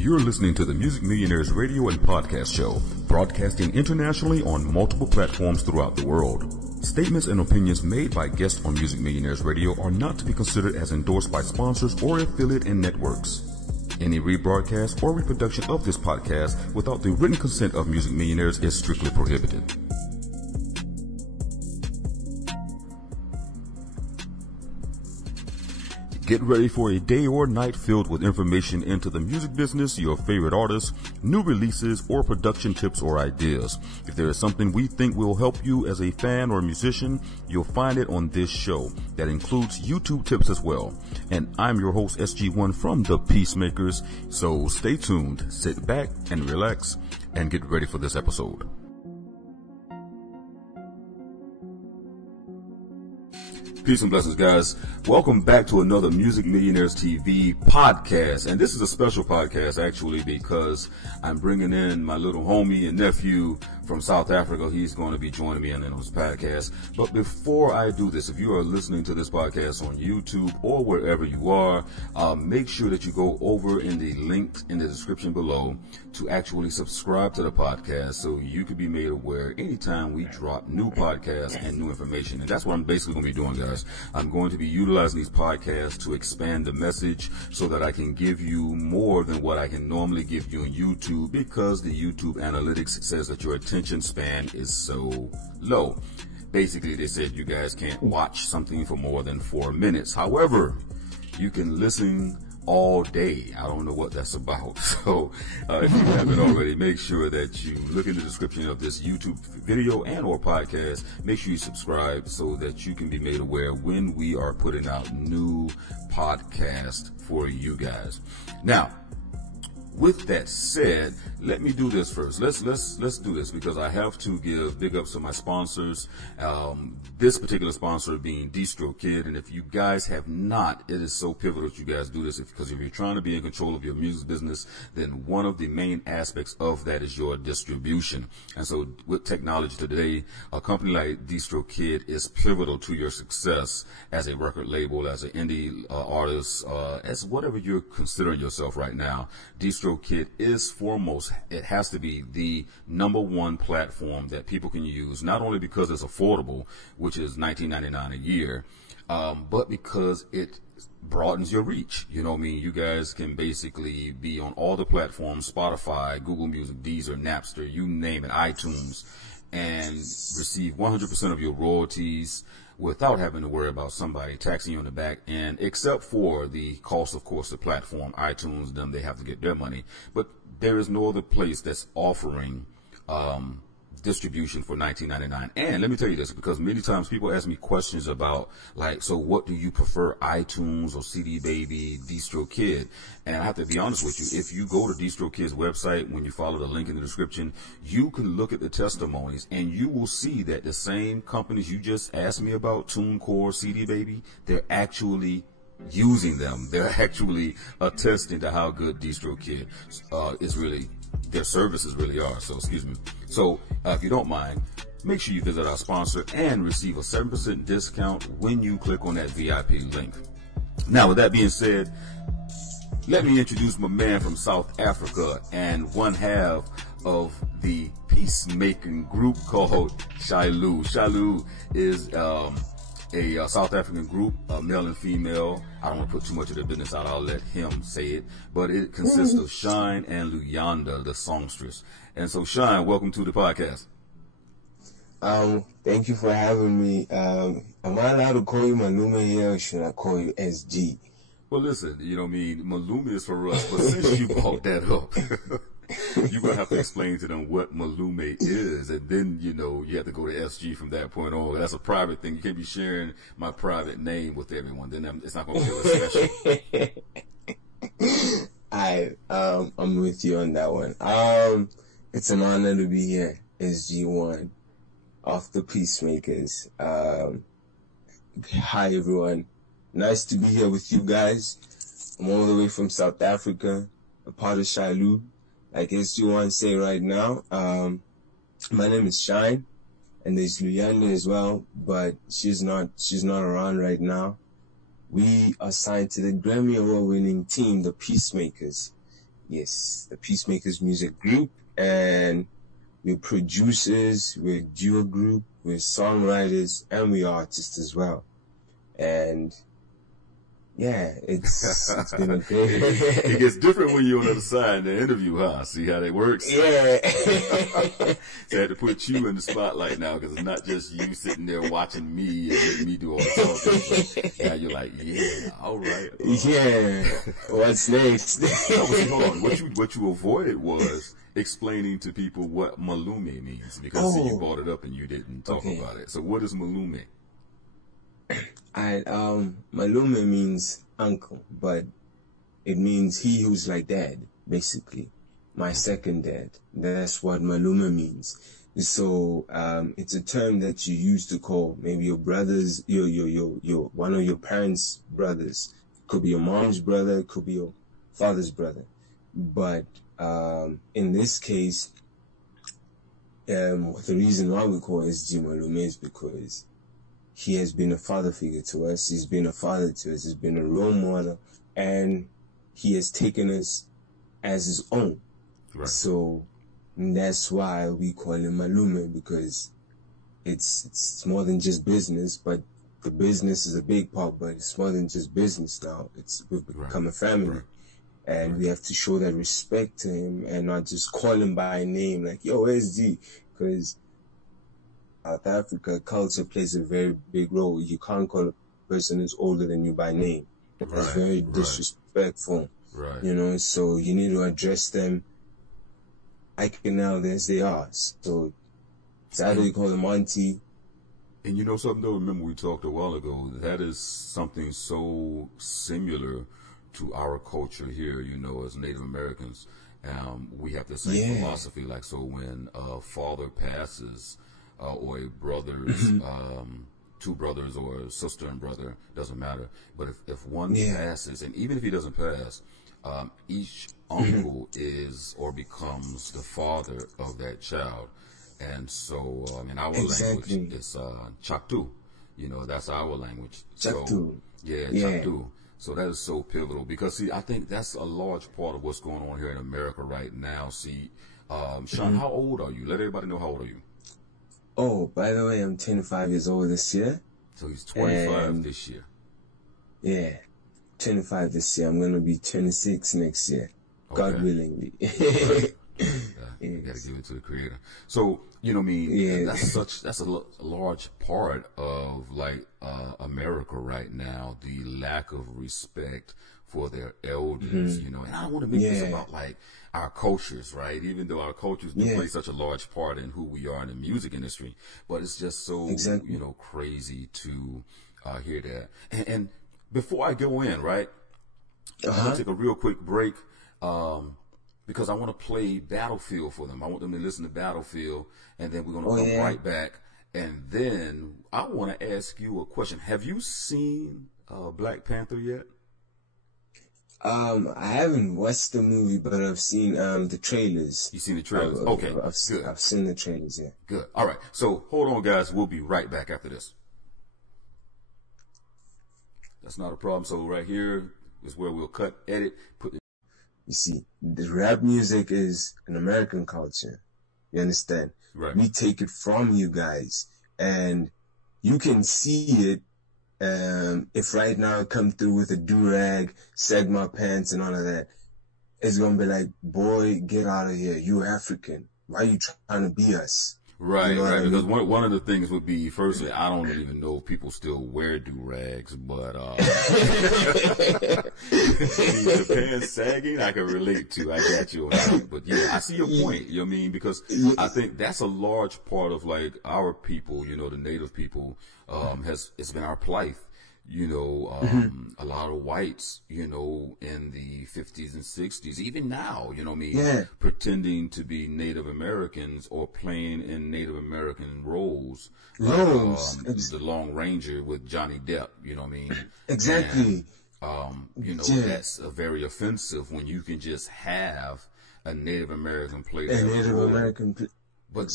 You're listening to the Music Millionaires radio and podcast show, broadcasting internationally on multiple platforms throughout the world. Statements and opinions made by guests on Music Millionaires radio are not to be considered as endorsed by sponsors or affiliate and networks. Any rebroadcast or reproduction of this podcast without the written consent of Music Millionaires is strictly prohibited. Get ready for a day or night filled with information into the music business, your favorite artists, new releases, or production tips or ideas. If there is something we think will help you as a fan or musician, you'll find it on this show. That includes YouTube tips as well. And I'm your host, SG-1 from The Piecemakerz. So stay tuned, sit back and relax, and get ready for this episode. Peace and blessings, guys. Welcome back to another Music Millionaires TV podcast. And this is a special podcast, actually, because I'm bringing in my little homie and nephew from South Africa. He's going to be joining me on this podcast. But before I do this, if you are listening to this podcast on YouTube or wherever you are, make sure that you go over in the link in the description below to actually subscribe to the podcast so you can be made aware anytime we drop new podcasts and new information. And that's what I'm basically going to be doing, guys. I'm going to be utilizing these podcasts to expand the message so that I can give you more than what I can normally give you on YouTube, because the YouTube analytics says that your attention span is so low. Basically, they said you guys can't watch something for more than 4 minutes. However, you can listen all day. I don't know what that's about. So if you haven't already, make sure that you look in the description of this YouTube video and or podcast. Make sure you subscribe so that you can be made aware when we are putting out new podcasts for you guys. Now, with that said, let me do this first. Let's do this, because I have to give big ups to my sponsors. This particular sponsor being DistroKid, and if you guys have not, it is so pivotal that you guys do this, because if you're trying to be in control of your music business, then one of the main aspects of that is your distribution. And so with technology today, a company like DistroKid is pivotal to your success as a record label, as an indie artist, as whatever you're considering yourself right now. DistroKid is foremost. It has to be the #1 platform that people can use, not only because it's affordable, which is $19.99 a year, but because it broadens your reach. You know what I mean? You guys can basically be on all the platforms: Spotify, Google Music, Deezer, Napster, you name it, iTunes, and receive 100% of your royalties without having to worry about somebody taxing you on the back end, except for the cost, of course, the platform, iTunes, them, they have to get their money. But there is no other place that's offering distribution for $19.99. And let me tell you this, because many times people ask me questions about, like, so what do you prefer, iTunes or CD Baby, DistroKid? And I have to be honest with you, if you go to DistroKid's website, when you follow the link in the description, you can look at the testimonies and you will see that the same companies you just asked me about, TuneCore, CD Baby, they're actually using them. They're actually attesting to how good DistroKid is really, their services really are. So, excuse me. So, if you don't mind, make sure you visit our sponsor and receive a 7% discount when you click on that VIP link. Now, with that being said, let me introduce my man from South Africa and one half of the peacemaking group called Shilu. Shilu is a South African group, male and female. I don't want to put too much of their business out. I'll let him say it. But it consists of Shine and Luyanda, the songstress. And so, Shine, welcome to the podcast. Thank you for having me. Am I allowed to call you Malume here, or should I call you SG? Well, listen, you know what I mean? Malume is for us, but since you brought that up, you're going to have to explain to them what Malume is, and then, you know, you have to go to SG from that point on. That's a private thing. You can't be sharing my private name with everyone. Then it's not going to feel as special. I'm with you on that one. It's an honor to be here, SG-1 of Tha Piecemakerz. Hi, everyone. Nice to be here with you guys. I'm all the way from South Africa, a part of Shilu. Like SG-1 say right now, my name is Shine, and there's Luyanda as well, but she's not around right now. We are signed to the Grammy Award winning team, The Piecemakerz. Yes, the Peacemakers music group, and we're producers, we're a duo group, we're songwriters, and we're artists as well. And yeah, it's been a great. It gets different when you're on the other side in the interview, huh? See how that works? Yeah. So I had to put you in the spotlight now, because it's not just you sitting there watching me and letting me do all the talking. So now you're like, yeah, all right. Yeah. What's next? Hold on. What you avoided was explaining to people what Malume means, because see, you brought it up and you didn't talk about it. So what is Malume? Malume means uncle, but it means he who's like dad, basically. My second dad. That's what Malume means. So, it's a term that you use to call maybe your brothers, your one of your parents' brothers. It could be your mom's brother, it could be your father's brother. But, in this case, the reason why we call SG Malume is because he has been a father figure to us. He's been a father to us. He's been a role model, and he has taken us as his own. Right. So that's why we call him Malume, because it's more than just business, but the business is a big part, but it's more than just business now. We've become a family, and we have to show that respect to him and not just call him by name like, yo, SG, because South Africa culture plays a very big role. You can't call a person who's older than you by name. That's very disrespectful. Right. You know, so you need to address them like now as they are. So it's either you call them auntie. And you know something though, remember we talked a while ago, that is something so similar to our culture here, you know, as Native Americans. We have the same philosophy, like, so when a father passes, or a brother's, two brothers or a sister and brother, doesn't matter. But if one passes, and even if he doesn't pass, each uncle is or becomes the father of that child. And so in our language, it's Chaktu. You know, that's our language. Chaktu. So, Chaktu. So that is so pivotal, because, see, I think that's a large part of what's going on here in America right now. See, Sean, how old are you? Let everybody know how old are you. Oh, by the way, I'm 25 years old this year. So he's 25 this year. Yeah, 25 this year. I'm going to be 26 next year, God willingly. You got to give it to the Creator. So, you know what I mean? That's a large part of, like, America right now, the lack of respect for their elders, you know. And I don't want to make this about, like, our cultures, right? Even though our cultures do play such a large part in who we are in the music industry, but it's just so, you know, crazy to hear that. And before I go in, right, I'm going to take a real quick break, because I want to play Battlefield for them. I want them to listen to Battlefield, and then we're going to come right back. And then I want to ask you a question. Have you seen Black Panther yet? I haven't watched the movie, but I've seen the trailers. You seen the trailers? Okay, good. I've seen the trailers, yeah. Good. All right. So hold on, guys. We'll be right back after this. That's not a problem. So right here is where we'll cut, edit, put. You see, the rap music is an American culture. You understand? Right. We take it from you guys, and you can see it. If right now I come through with a do-rag, sag my pants and all of that, it's going to be like, boy, get out of here. You African. Why are you trying to be us? Right, you know right. Because one of the things would be, firstly, I don't even know if people still wear do-rags, but the pants sagging, I can relate to. I got you on that. But yeah, I see your point. You know what I mean? Because I think that's a large part of, like, our people, you know, the native people, it's been our plight. You know, a lot of whites, you know, in the 50s and 60s, even now, you know what I mean, pretending to be Native Americans or playing in Native American roles. The Lone Ranger with Johnny Depp, you know what I mean? Exactly. And, you know, that's very offensive when you can just have a Native American play that role. Native American But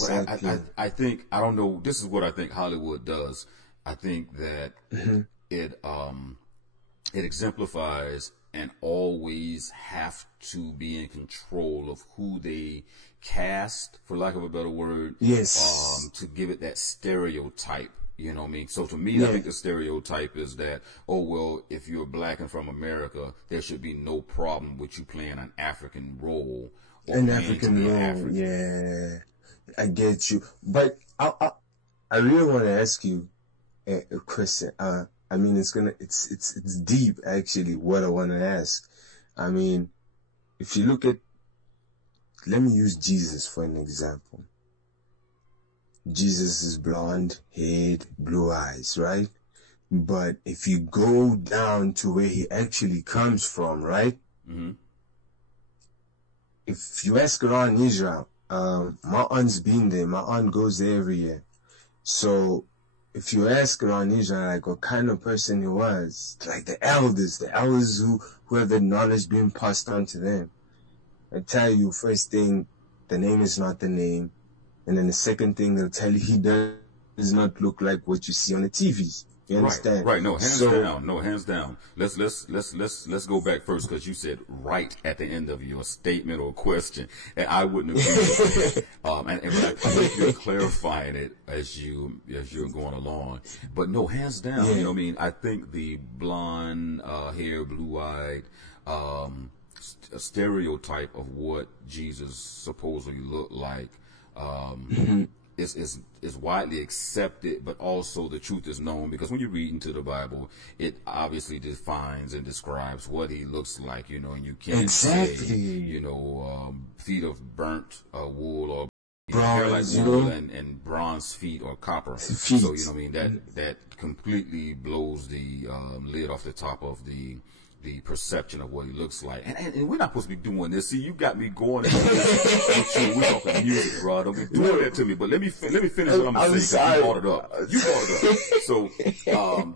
I think, I don't know, this is what I think Hollywood does. I think that it exemplifies and always have to be in control of who they cast, for lack of a better word. Yes. To give it that stereotype. You know what I mean? So to me, I think the stereotype is that, oh, well, if you're black and from America, there should be no problem with you playing an African role. Or an African role, yeah. I get you. But I really want to ask you a question. I mean, it's deep, actually, what I want to ask. I mean, if you look at, let me use Jesus for an example. Jesus is blonde, haired, blue eyes, right? But if you go down to where he actually comes from, right? Mm-hmm. If you ask around Israel, my aunt's been there. My aunt goes there every year. So if you ask around Israel, like what kind of person he was, like the elders who have the knowledge being passed on to them, I tell you, first thing, the name is not the name. And then the second thing, they'll tell you he does not look like what you see on the TVs. You understand? Right. No, hands down. No, hands down. Let's go back first, because you said right at the end of your statement or question, and I wouldn't agree with that. And I think you're clarifying it as you're going along. But no, hands down. You know what I mean? I think the blonde hair, blue eyed, a stereotype of what Jesus supposedly looked like. Is widely accepted, but also the truth is known, because when you read into the Bible, it obviously defines and describes what he looks like, you know, and you can't say, you know, feet of burnt wool or hair like wool and bronze feet or copper. So, you know what I mean, that completely blows the lid off the top of the perception of what he looks like. And we're not supposed to be doing this. See, you got me going. We're talking music, bro. Don't be doing that to me. But let me finish what I'm saying. You brought it up. So,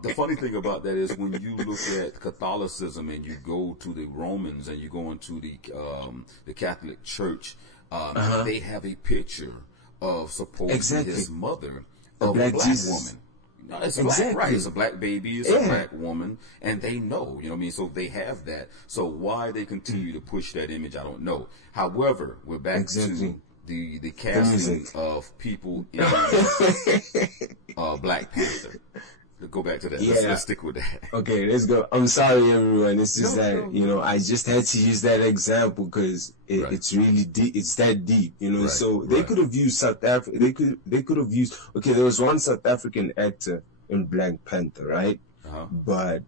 the funny thing about that is when you look at Catholicism and you go to the Romans and you go into the Catholic Church, they have a picture of supposedly his mother, of a black woman. No, it's black, right? It's a black baby, it's a black woman, and they know, you know what I mean? So they have that. So why they continue to push that image, I don't know. However, we're back to the casting of people in Black Panther. Let's go back to that. Let's stick with that. Okay, let's go. I'm sorry, everyone. It's just you know, I just had to use that example because it's really deep. It's that deep, you know. So they could have used South Africa. They could have used. Okay, there was one South African actor in Black Panther, right? But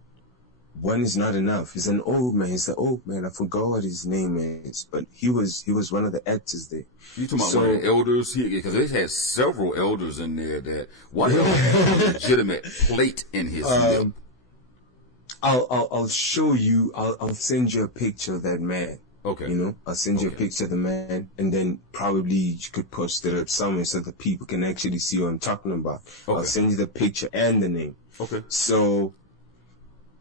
one is not enough. He's an old man. He's the old man. I forgot what his name is, but he was one of the actors there. You talking about one of the elders here? Because they had several elders in there. That one elder had a legitimate plate in his lip. I'll show you. I'll send you a picture of that man. Okay. You know, I'll send you a picture of the man, and then probably you could post it up somewhere so that people can actually see what I'm talking about. Okay. I'll send you the picture and the name. Okay. So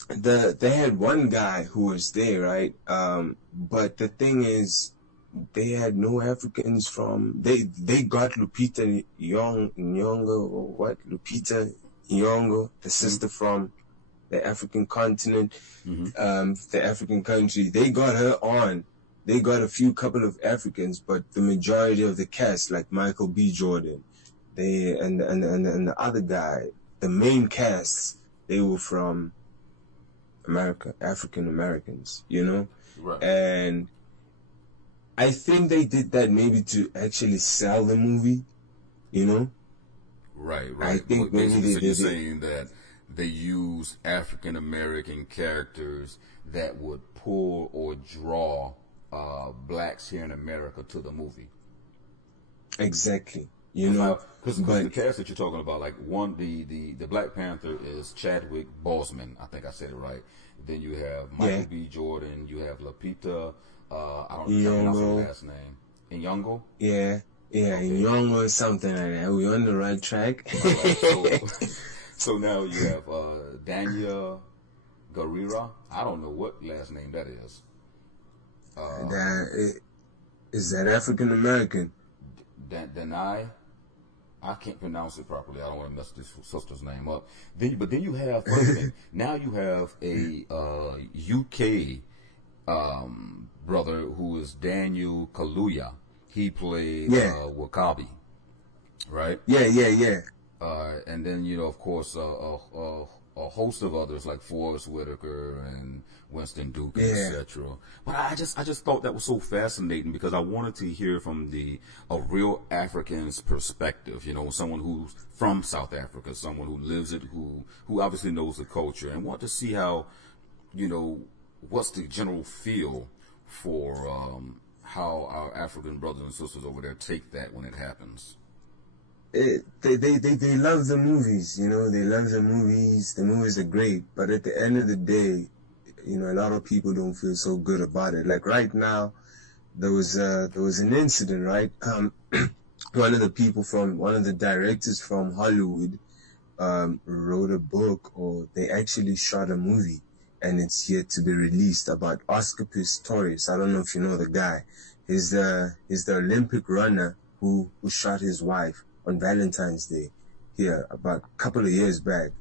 they had one guy who was there, right? But the thing is, they had no Africans from. They got Lupita Nyong'o or what? Lupita Nyong'o, the sister from the African continent, the African country. They got her on. They got a couple of Africans, but the majority of the cast, like Michael B. Jordan, and the other guy, the main casts, they were from America, African Americans, you know? Right. And I think they did that maybe to actually sell the movie, you know? Right. I think maybe they did. You're saying that they use African American characters that would pull or draw blacks here in America to the movie. Exactly. You know, because the cast that you're talking about, like the Black Panther is Chadwick Boseman. I think I said it right. Then you have Michael B. Jordan. You have Lupita. I don't know her last name. Nyong'o. Yeah, Nyong'o or something like that. We're on the right track. So now you have Danya Gurira. I don't know what last name that is. Is that African American? Danai. I can't pronounce it properly. I don't want to mess this sister's name up. But then you have now you have a UK brother who is Daniel Kaluuya. He played Wakabi, right? Yeah. And then, you know, of course, a host of others like Forrest Whitaker and Winston Duke, etc. But I just thought that was so fascinating because I wanted to hear from a real African's perspective. You know, someone who's from South Africa, someone who lives it, who obviously knows the culture, and want to see how, you know, what's the general feel for how our African brothers and sisters over there take that when it happens. They love the movies, you know, they love the movies. The movies are great, but at the end of the day, you know, a lot of people don't feel so good about it. Like right now, there was an incident, right? One of the directors from Hollywood wrote a book, or they actually shot a movie, and it's yet to be released, about Oscar Pistorius. I don't know if you know the guy. He's the Olympic runner who shot his wife on Valentine's Day here about a couple of years back.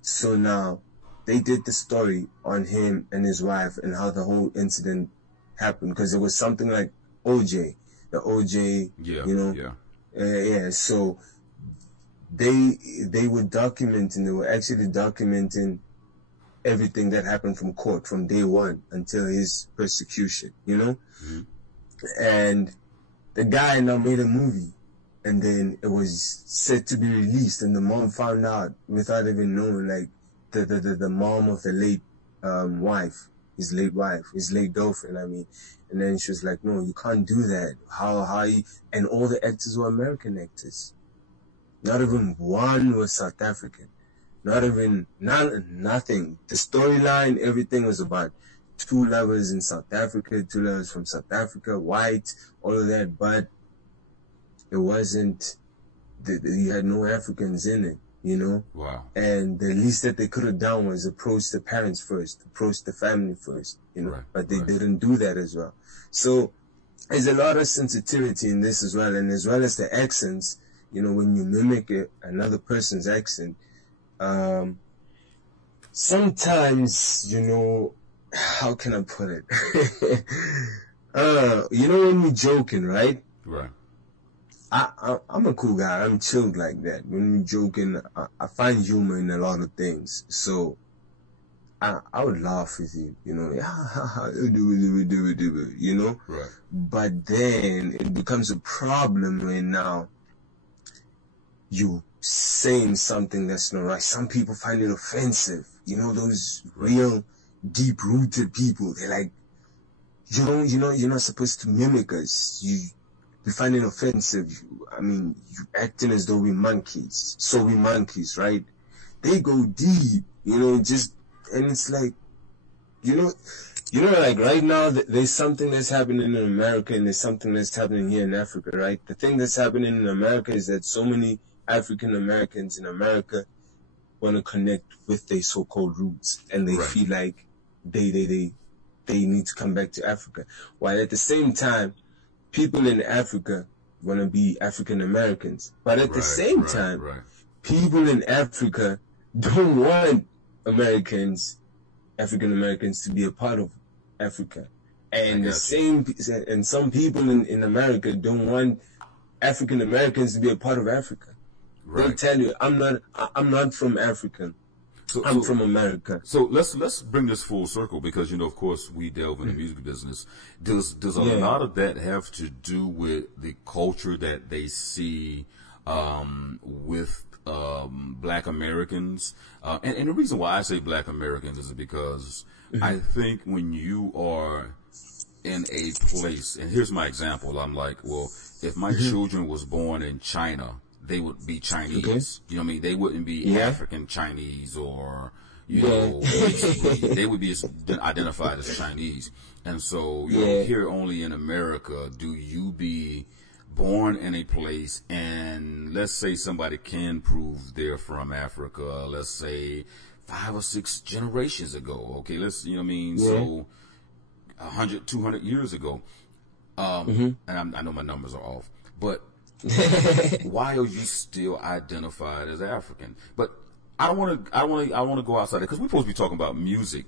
So now they did the story on him and his wife and how the whole incident happened, because it was something like OJ, the OJ, So they were documenting, they were actually documenting everything that happened from court from day one until his persecution, you know? Mm-hmm. And the guy now made a movie, and then it was set to be released, and the mom found out without even knowing, like the mom of the late wife, his late girlfriend, I mean. And then she was like, no, you can't do that. How you, and all the actors were American actors. Not even one was South African. Nothing. The storyline, everything was about two lovers in South Africa, two lovers from South Africa, white, all of that, but it wasn't, you had no Africans in it, you know? Wow. And the least that they could have done was approach the parents first, approach the family first, you know? Right. But they didn't do that as well. So there's a lot of sensitivity in this as well, and as well as the accents, you know, when you mimic another person's accent, sometimes, you know, how can I put it? You know, when we're joking, right? Right. I'm a cool guy. I'm chilled like that. When we're joking, I find humor in a lot of things. So I would laugh with you, you know, you know? Right. But then it becomes a problem when now you saying something that's not right. Some people find it offensive. You know, those real deep-rooted people, they're like, you're not supposed to mimic us. You find it offensive. I mean, you acting as though we're monkeys. So we monkeys, right? They go deep, you know, and it's like, you know, like right now, there's something that's happening in America, and there's something that's happening here in Africa, right? The thing that's happening in America is that so many African Americans in America want to connect with their so-called roots, and they feel like they need to come back to Africa. While at the same time, people in Africa want to be African Americans, but at the same time, people in Africa don't want African Americans to be a part of Africa, and some people in America don't want African Americans to be a part of Africa. Right. They'll tell you, I'm not from Africa. I'm from America. So let's bring this full circle, because, you know, of course, we delve in the music business. Does a lot of that have to do with the culture that they see with Black Americans? And the reason why I say Black Americans is because I think when you are in a place, and here's my example, I'm like, well, if my children was born in China, they would be Chinese. Okay. You know what I mean? They wouldn't be African Chinese, or, you know, they would be identified as Chinese. And so, you know, here only in America do you be born in a place, and let's say somebody can prove they're from Africa, let's say 5 or 6 generations ago. Okay, let's, you know what I mean? So 100, 200 years ago. And I know my numbers are off, but why are you still identified as African? But I want to go outside because we're supposed to be talking about music.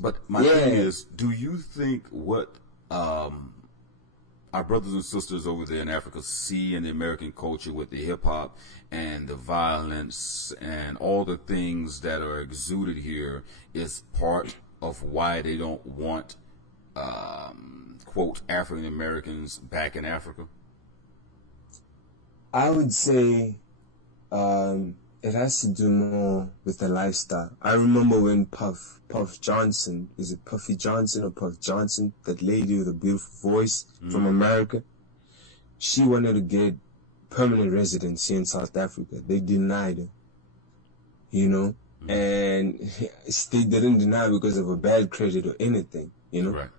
But my thing is, do you think what our brothers and sisters over there in Africa see in the American culture with the hip hop and the violence and all the things that are exuded here is part of why they don't want, quote, African Americans back in Africa? I would say it has to do more with the lifestyle. I remember when Puff Johnson, is it Puffy Johnson or Puff Johnson, that lady with a beautiful voice from America, she wanted to get permanent residency in South Africa. They denied her, you know, and they didn't deny her because of a bad credit or anything, you know. Right.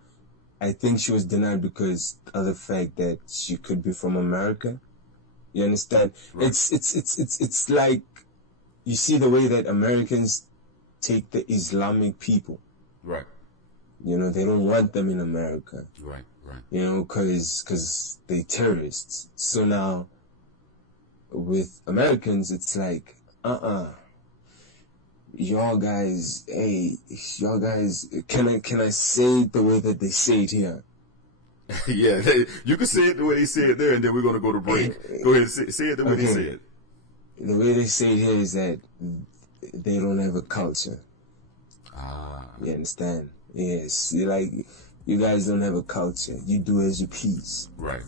I think she was denied because of the fact that she could be from America. You understand? Right. It's like, you see the way that Americans take the Islamic people. Right. You know, they don't want them in America. Right, right. You know, because they terrorists. So now, with Americans, it's like, y'all guys, can I say it the way that they say it here? Yeah, you can say it the way they say it there, and then we're going to go to break. Go ahead, say it the way they say it. The way they say it here is that they don't have a culture. You understand? Yes, you guys don't have a culture. You do as you please. Right.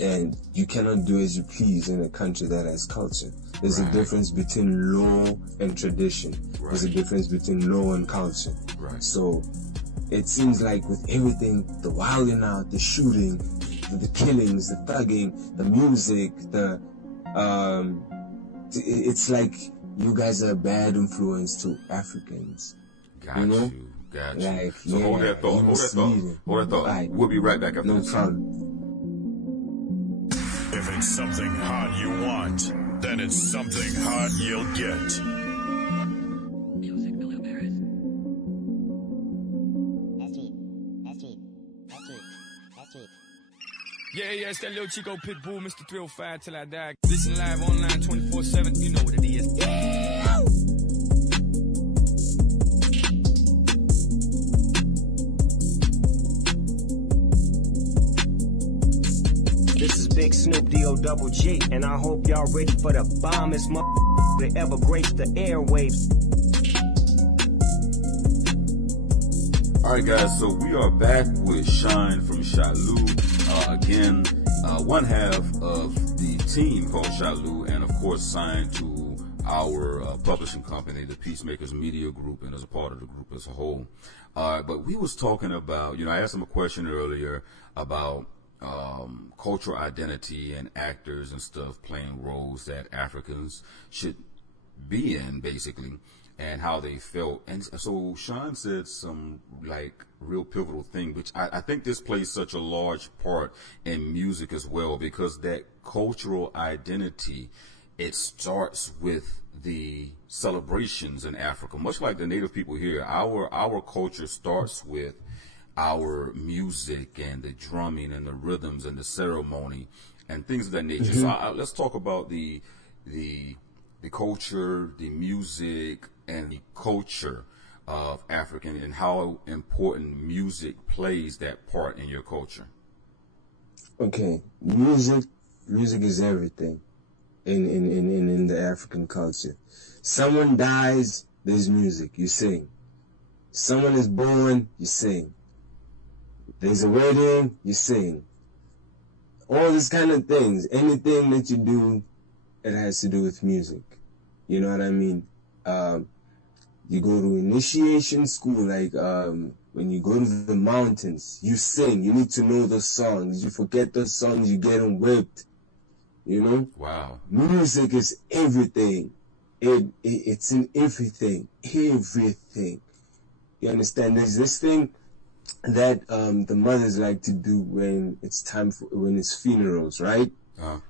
And you cannot do as you please in a country that has culture. There's a difference between law and tradition. Right. There's a difference between law and culture. Right. So it seems like with everything, the wilding out, the shooting, the killings, the thugging, the music, it's like you guys are a bad influence to Africans. Got you. Know? Got you. Like, so hold that thought. Right. We'll be right back after this. If it's something hot you want, then it's something hot you'll get. Yeah, it's that little Chico Pitbull, Mr. 305 till I die. Listen live online 24/7, you know what it is. This is Big Snoop D-O-double-G, and I hope y'all ready for the bombest that ever graced the airwaves. Alright guys, so we are back with Shine from Shilu. Again, one half of the team called Shilu, and of course signed to our publishing company, the Peacemakerz Media Group, and as a part of the group as a whole. But we was talking about, I asked him a question earlier about cultural identity and actors and stuff playing roles that Africans should be in, basically, and how they felt. And so Sean said some real pivotal thing, which I think this plays such a large part in music as well, because that cultural identity, it starts with the celebrations in Africa, much like the native people here. Our culture starts with our music and the drumming and the rhythms and the ceremony and things of that nature. So let's talk about the culture, the music, and the culture of African, and how important music plays that part in your culture. Okay, music is everything in the African culture. Someone dies, there's music, you sing. Someone is born, you sing. There's a wedding, you sing. All these kind of things. Anything that you do, it has to do with music. You know what I mean? You go to initiation school, when you go to the mountains, you sing. You need to know the songs. You forget the songs, you get them whipped. You know? Wow. Music is everything. It's in everything. Everything. You understand? There's this thing that the mothers like to do when it's time when it's funerals, right?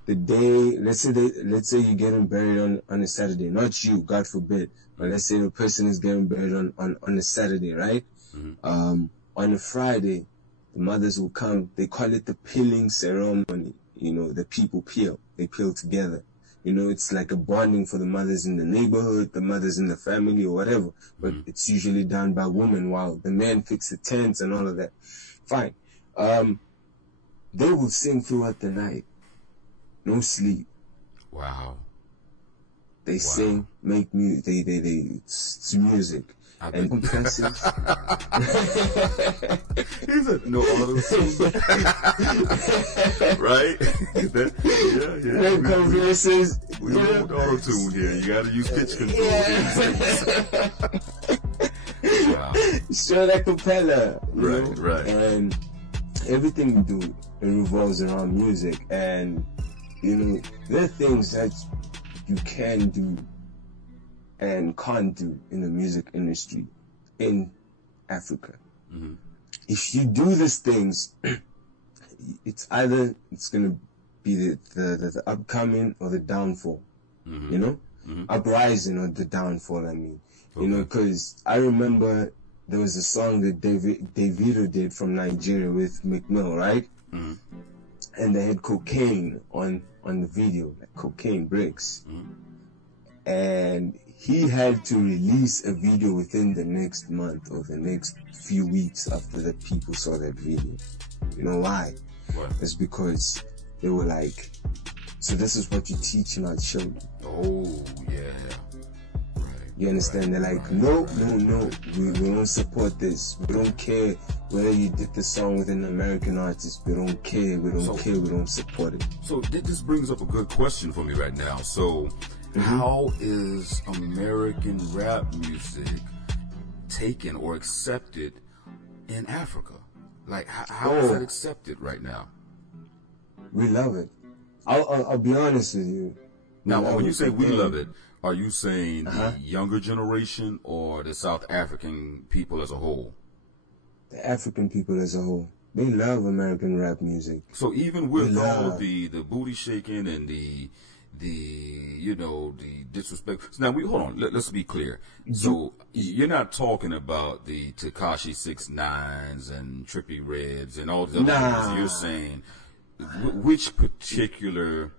The day, let's say you're getting buried on a Saturday, not you, God forbid, but let's say the person is getting buried on a Saturday, right? On a Friday, the mothers will come. They call it the peeling ceremony. The people peel. They peel together. You know, it's like a bonding for the mothers in the neighborhood, the mothers in the family or whatever. But it's usually done by women while the men fix the tents and all of that. Fine. They will sing throughout the night. No sleep. Wow. They sing, make music, it's music. And compressive. He said, no auto-tune. Right? Yeah. No compressors. We don't want auto-tune here. You gotta use pitch control. Wow. Straight a cappella. Right. And everything we do, it revolves around music. And, you know, there are things that you can do and can't do in the music industry in Africa. If you do these things, it's either it's gonna be the upcoming or the downfall. You know, uprising or the downfall. I mean, you know, because I remember there was a song that Davido did from Nigeria with McMill, right? And they had cocaine on the video, like cocaine bricks, and he had to release a video within the next month or the next few weeks after the people saw that video. You know why? What? It's because they were like, so this is what you teach in our children. Oh, yeah. Right. You understand? They're like, no, we don't support this. We don't care whether you did the song with an American artist. We don't care. We don't support it. So this brings up a good question for me right now. So how is American rap music taken or accepted in Africa? Like, how is that accepted right now? We love it. I'll be honest with you. Now, when you say we love it, are you saying the younger generation or the South African people as a whole? The African people as a whole. They love American rap music. So even with all the booty shaking and the disrespect. So now hold on. Let's be clear. So you're not talking about the Tekashi 6ix9ines and Trippie Redds and all the other things. You're saying which particular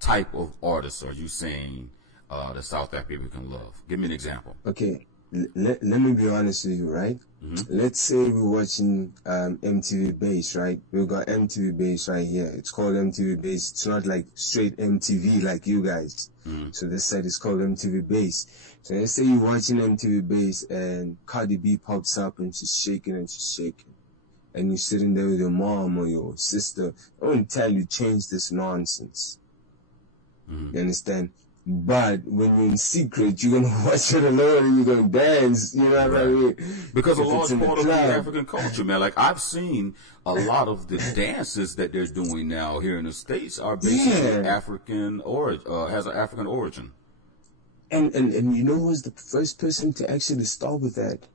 type of artists are you saying the South African love? Give me an example. Okay, let me be honest with you, right? Let's say we're watching MTV Base, right? We've got MTV Base right here. It's called MTV Base. It's not like straight MTV like you guys. So this side is called MTV Base. So let's say you're watching MTV Base and Cardi B pops up and she's shaking and she's shaking. And you're sitting there with your mom or your sister. I won't tell you, change this nonsense. You understand? But when you're in secret, you're going to watch it alone and you're going to dance, you know what I mean? Because a large part of the African culture, man, like I've seen a lot of the dances that they're doing now here in the States are basically African has an African origin. And you know who was the first person to actually start with that?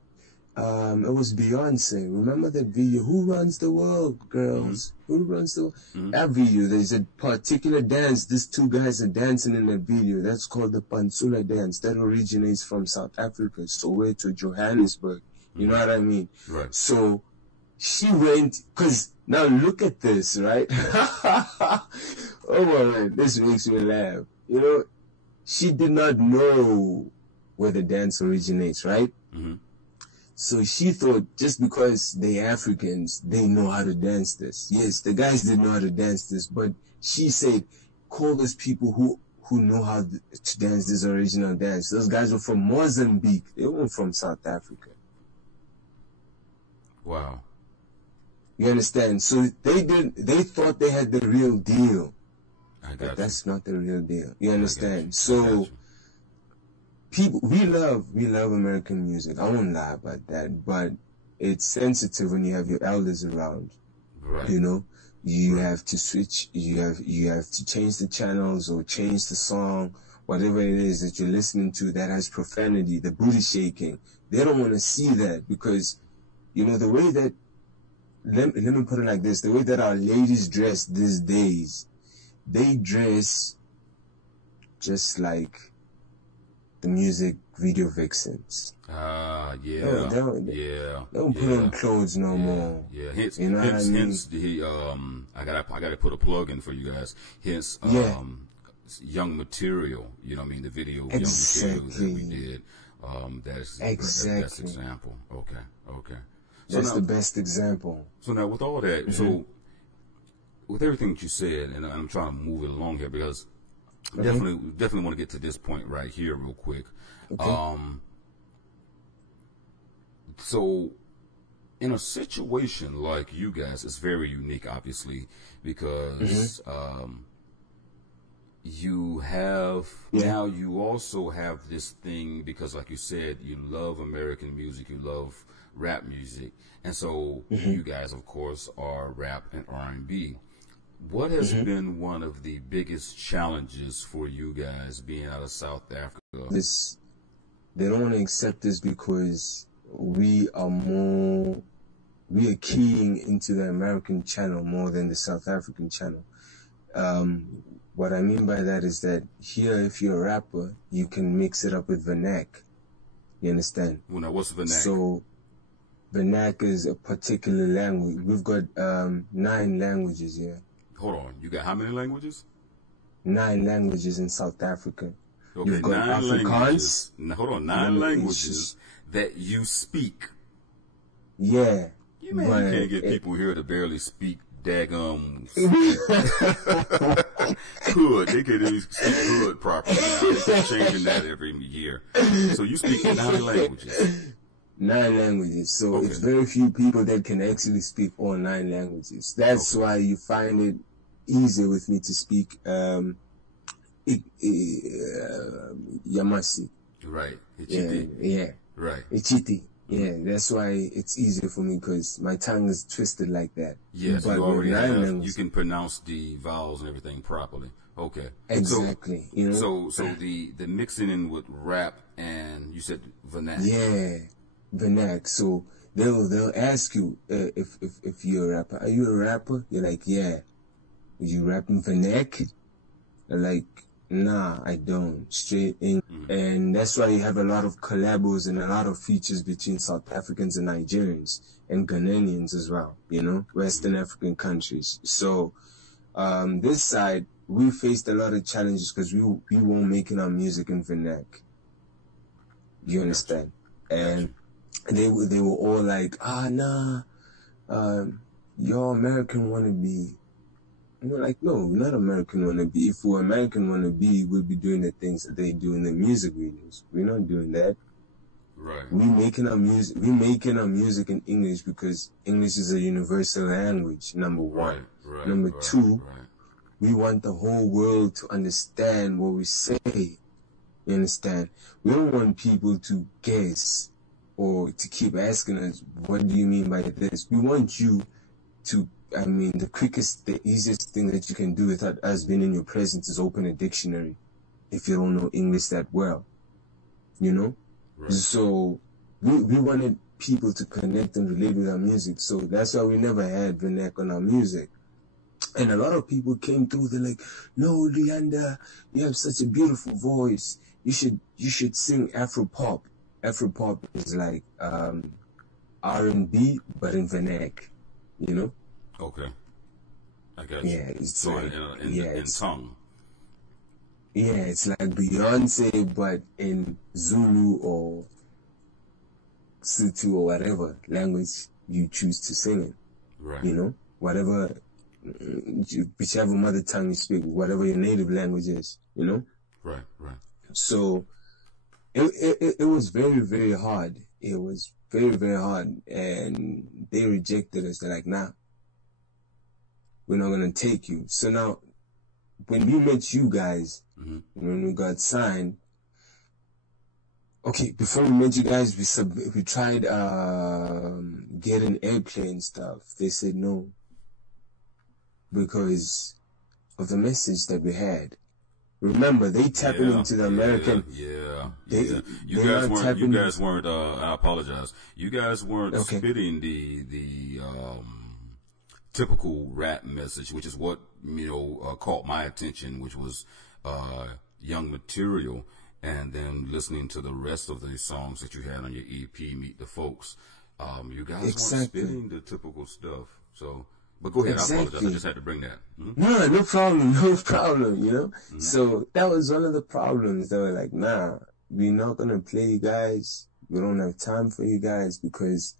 It was Beyonce. Remember that video? Who runs the world, girls? Who runs the world? That video, there's a particular dance. These two guys are dancing in that video. That's called the Pantsula dance. That originates from South Africa, Soweto, Johannesburg. You know what I mean? Right. So she went, because now look at this, right? Oh my man, this makes me laugh. You know, she did not know where the dance originates, right? So she thought just because they Africans, they know how to dance this. Yes, the guys didn't know how to dance this, but she said, call those people who know how to dance this original dance. Those guys were from Mozambique. They weren't from South Africa. Wow. You understand? So they thought they had the real deal. But that's not the real deal. You understand? So people, we love American music. I won't lie about that, but it's sensitive when you have your elders around. Right. You know, you have to switch. You have to change the channels or change the song, whatever it is that you're listening to that has profanity, the booty shaking. They don't want to see that because, you know, the way that let me put it like this: the way that our ladies dress these days, they dress just like the music video vixens. They don't put on clothes no more. Yeah, hence, you know hence I gotta put a plug in for you guys. Hence, Young Material, you know what I mean, the video Exactly. Young Material that we did. That's example. Okay. So That's now, the best example. So now with all that, so with everything that you said, and I'm trying to move it along here because definitely want to get to this point right here real quick. Okay. So in a situation like you guys, it's very unique, obviously, because you have now you also have this thing because, like you said, you love American music, you love rap music, and so you guys, of course, are rap and R&B. What has been one of the biggest challenges for you guys being out of South Africa? They don't want to accept this because we are keying into the American channel more than the South African channel. What I mean by that is that here, if you're a rapper, you can mix it up with vernac. You understand? Well, now, what's vernac? So, vernac is a particular language. We've got 9 languages here. Hold on. You got how many languages? 9 languages in South Africa. Okay, You've got 9 Afrikaans. languages. Hold on, 9 languages that you speak. Yeah. You can't get people here to barely speak daggum hood. They can't even speak hood properly now. They keep changing that every year. So you speak 9 languages. 9 languages. So it's very few people that can actually speak all 9 languages. That's why you find it easier with me to speak Yamasi. Right. Yeah. Right. Ichiti. Yeah, that's why it's easier for me because my tongue is twisted like that. Yes, but you already have. languages, You can pronounce the vowels and everything properly. Okay. Exactly. So, you know? so the mixing in with rap and you said vernac. Yeah, vernac. So they'll ask you if you're a rapper. Are you a rapper? You're like, yeah. You rapping vernac? They're like, nah, I don't. Straight in. And that's why you have a lot of collabos and a lot of features between South Africans and Nigerians and Ghanaians as well, you know, Western African countries. So this side, we faced a lot of challenges because we weren't making our music in vernac. You understand? And they were all like, nah, y'all American wannabe. And we're like, no, we're not American wannabe. If we're American wannabe, we'd be doing the things that they do in the music videos. We're not doing that. Right. We're making our music in English because English is a universal language, number one. Right. Number two, we want the whole world to understand what we say. You understand? We don't want people to guess or to keep asking us, what do you mean by this? We want you to, the easiest thing that you can do without us being in your presence is open a dictionary if you don't know English that well. You know? Right. So we wanted people to connect and relate with our music. So that's why we never had vernac on our music. And a lot of people came through, they're like, no, Leander, you have such a beautiful voice. You should sing Afro-pop. Afro-pop is like R&B, but in vernac, you know? Okay. I got you. Yeah, it's so like, in tongue. Yeah, it's like Beyonce, but in Zulu or Sotho or whatever language you choose to sing in. Right. You know? Whatever, whichever mother tongue you speak, whatever your native language is, you know? Right. So, it was very, very hard. It was very, very hard. And they rejected us. They're like, nah, we're not going to take you. So now, when we met you guys, when we got signed, okay, before we met you guys, we tried getting airplay and stuff. They said no because of the message that we had. Remember, they tapping into the American. Yeah. You guys weren't. I apologize. You guys weren't spitting the typical rap message, which is what caught my attention, which was Young Material, and then listening to the rest of the songs that you had on your EP, Meet the Folks. You guys weren't spitting the typical stuff. So But go ahead, Exactly. I apologize. I just had to bring that. Mm-hmm. No problem, you know? Mm-hmm. So that was one of the problems. They were like, nah, we're not going to play you guys. We don't have time for you guys because,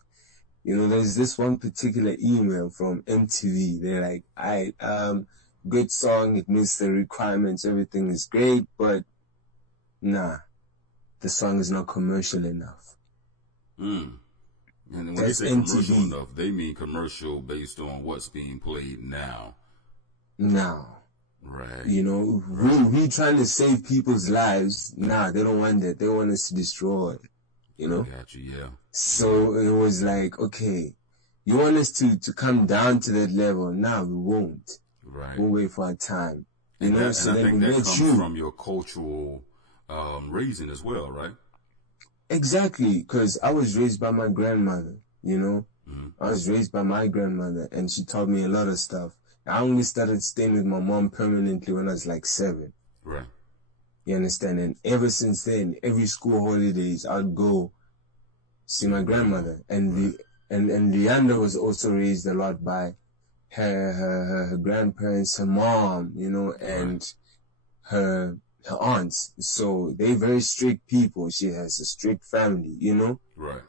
you know, there's this one particular email from MTV. They're like, good song. It meets the requirements. Everything is great, but nah, the song is not commercial enough. And when they say commercial enough, they mean commercial based on what's being played now. Right. You know, we trying to save people's lives. Nah, they don't want that. They want us to destroy it. You know? Got you, yeah. So it was like, okay, you want us to come down to that level? Nah, we won't. Right. We'll wait for our time. You and know, that, so and I think that comes from your cultural raising as well, right? Exactly, because I was raised by my grandmother, you know? Mm-hmm. I was raised by my grandmother, and she taught me a lot of stuff. I only started staying with my mom permanently when I was like 7. Right. You understand? And ever since then, every school holidays, I'd go see my grandmother. And and Leander was also raised a lot by her grandparents, her mom, you know, and her aunts. So they're very strict people. She has a strict family, you know? Right.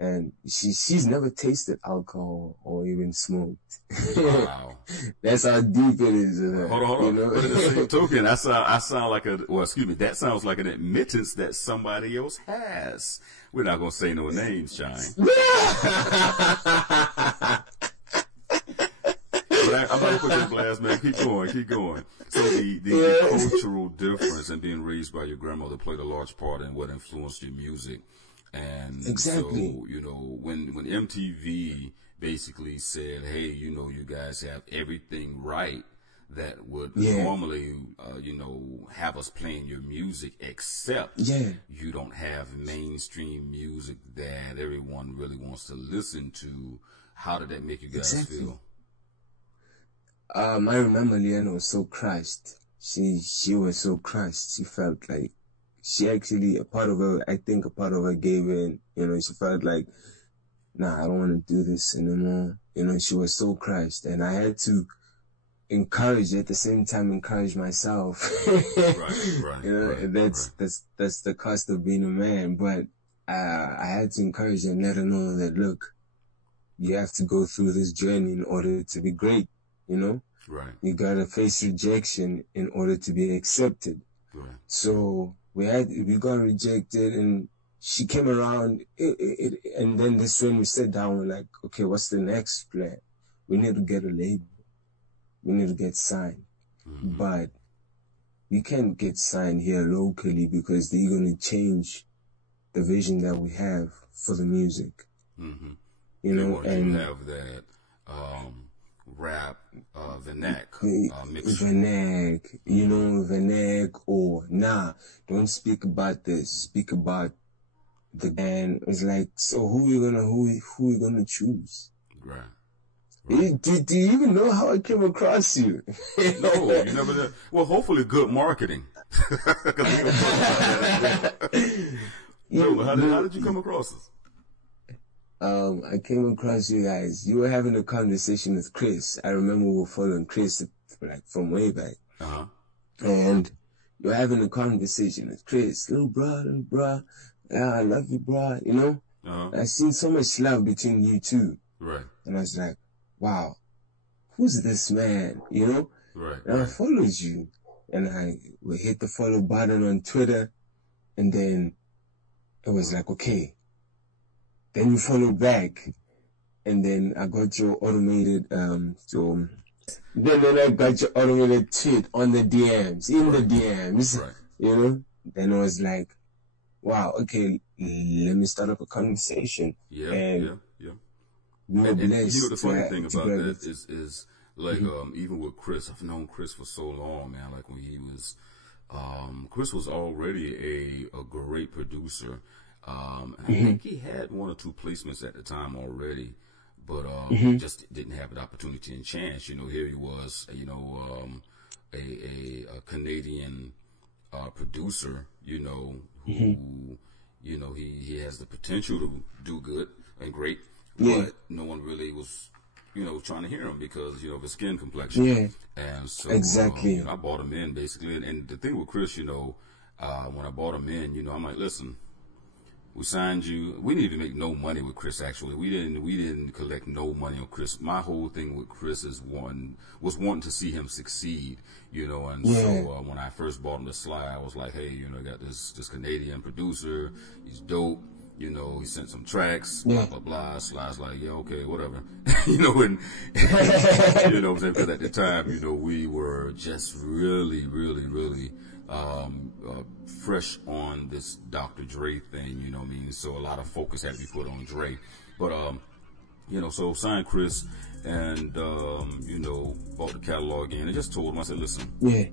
And she's never tasted alcohol or even smoked. Wow. That's how deep it is. Hold on. You know? But at the same token, I sound like that sounds like an admittance that somebody else has. We're not going to say no names, Shine. But I'm about to put your blast, man. Keep going. So the cultural difference and being raised by your grandmother played a large part in what influenced your music. And exactly. So, you know, when MTV basically said, hey, you know, you guys have everything right that would normally, you know, have us playing your music, except you don't have mainstream music that everyone really wants to listen to. How did that make you guys feel? I remember Leanna was so crushed. She was so crushed. She felt like she actually, a part of her gave in. You know, she felt like, nah, I don't want to do this anymore. You know, she was so crushed, and I had to encourage at the same time encourage myself. Right. You know, that's the cost of being a man. But I had to encourage her and let her know that, look, you have to go through this journey in order to be great. You know, you gotta face rejection in order to be accepted. Right. So we got rejected, and she came around, and then this when we sat down, we're like, okay, what's the next plan? We need to get a label. We need to get signed. Mm-hmm. But we can't get signed here locally because they're going to change the vision that we have for the music. Mm-hmm. You know, and you have that rap vernac mixture. Vernac, you know, vernac, or nah, don't speak about this, speak about the band. It's like, so who we gonna choose? Right. Do you even know how I came across you? No, you never did. Well, hopefully good marketing. How did you come across us? I came across you guys. You were having a conversation with Chris. I remember we were following Chris like from way back. Uh-huh. And you were having a conversation with Chris. Little bro. Yeah, I love you, bro. You know? Uh-huh. I seen so much love between you two. Right. And I was like, wow, who's this man? You know? Right. And I followed you. And we hit the follow button on Twitter. And then it was like, okay. Then you followed back, and then I got your automated, then I got your automated tweet on the DMs, the DMs, you know? Then I was like, wow, okay, let me start up a conversation. Yeah. And you know, the funny thing about that is like, even with Chris, I've known Chris for so long, man, like when he was, Chris was already a great producer. I think he had 1 or 2 placements at the time already, but just didn't have an opportunity and chance. You know, here he was, you know, a Canadian producer, you know, who, you know, he has the potential to do good and great, but no one really was, trying to hear him because, of his skin complexion. Yeah. And so, Exactly. I bought him in basically. And the thing with Chris, when I bought him in, I'm like, listen, we signed you. We didn't even make no money with Chris. Actually, we didn't collect no money on Chris. My whole thing with Chris was wanting to see him succeed. And so when I first bought him the Sly, I was like, hey, I got this Canadian producer. He's dope. He sent some tracks, blah, blah, blah. Sly's like, yeah, okay, whatever. And, because at the time, we were just really, really, really, fresh on this Dr. Dre thing, what I mean? So a lot of focus had to be put on Dre. But, so signed Chris and, bought the catalog in and just told him, I said, listen. Yeah.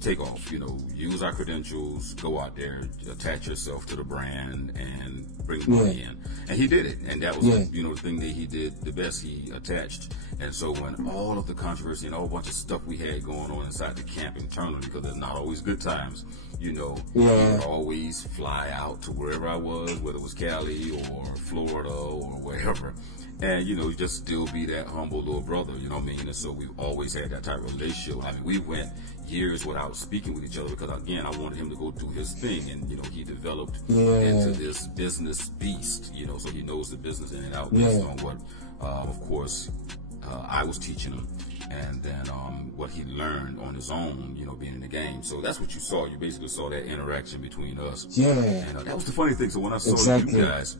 Take off, use our credentials, go out there, attach yourself to the brand, and bring money in. And he did it. And that was, the thing that he did the best. He attached. And so when all of the controversy and a whole bunch of stuff we had going on inside the camp internally, because there's not always good times, we would always fly out to wherever I was, whether it was Cali or Florida or wherever. And, just still be that humble little brother, what I mean? And so we've always had that type of relationship. I mean, we went years without speaking with each other because, again, I wanted him to go do his thing. And, he developed into this business beast, so he knows the business in and out based on what, of course, I was teaching him. And then what he learned on his own, being in the game. So that's what you saw. You basically saw that interaction between us. Yeah. And that was the funny thing. So when I saw you guys,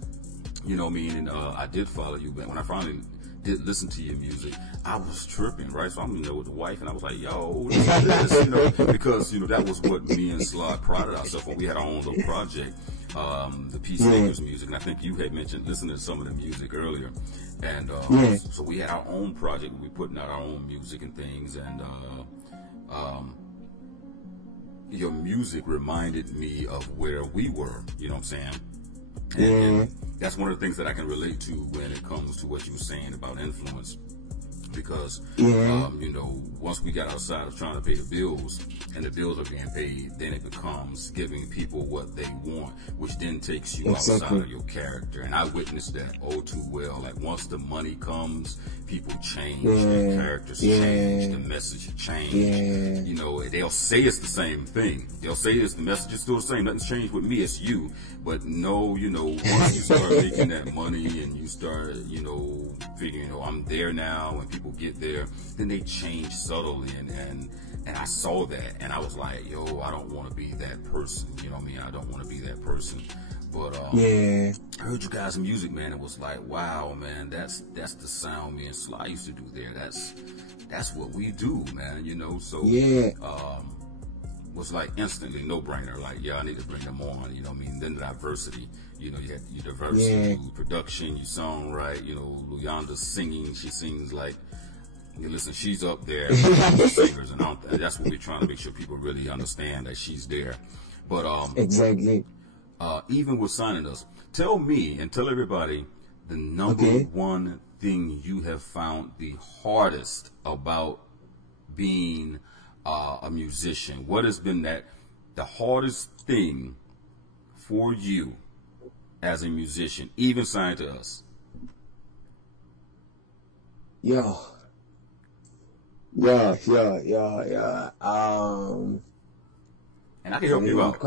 what I mean, and I did follow you, but when I finally did listen to your music, I was tripping, right? So I'm with the wife, and I was like, yo, listen to this, because, that was what me and Sly prided ourselves on. We had our own little project, the Peacemakerz music, and I think you had mentioned listening to some of the music earlier. And so we had our own project. We were putting out our own music and things, and your music reminded me of where we were, you know what I'm saying? And that's one of the things that I can relate to when it comes to what you were saying about influence. Because, once we got outside of trying to pay the bills and the bills are being paid, then it becomes giving people what they want, which then takes you outside of your character. And I witnessed that oh too well. Like once the money comes, people change, their characters change, the message change. They'll say it's the same thing. They'll say the message is still the same. Nothing's changed with me, it's you. But no, once you start making that money and you start, figuring, I'm there now, and people get there, then they change subtly, and I saw that, and I was like, yo, I don't want to be that person, I mean? I don't want to be that person. But I heard you guys' music, man. It was like, wow, man, that's the sound me and Sly used to do there. That's what we do, man. So was like instantly no brainer. Like, yeah, I need to bring them on. I mean? Then the diversity. You had your diversity, production, you songwrite. Luyanda's singing. She sings like. Listen, she's up there with singers, and that's what we're trying to make sure people really understand that she's there. But exactly. Even with signing us, tell me and tell everybody the number one thing you have found the hardest about being a musician. What has been the hardest thing for you as a musician, even signed to us? Yeah. And I can help you out.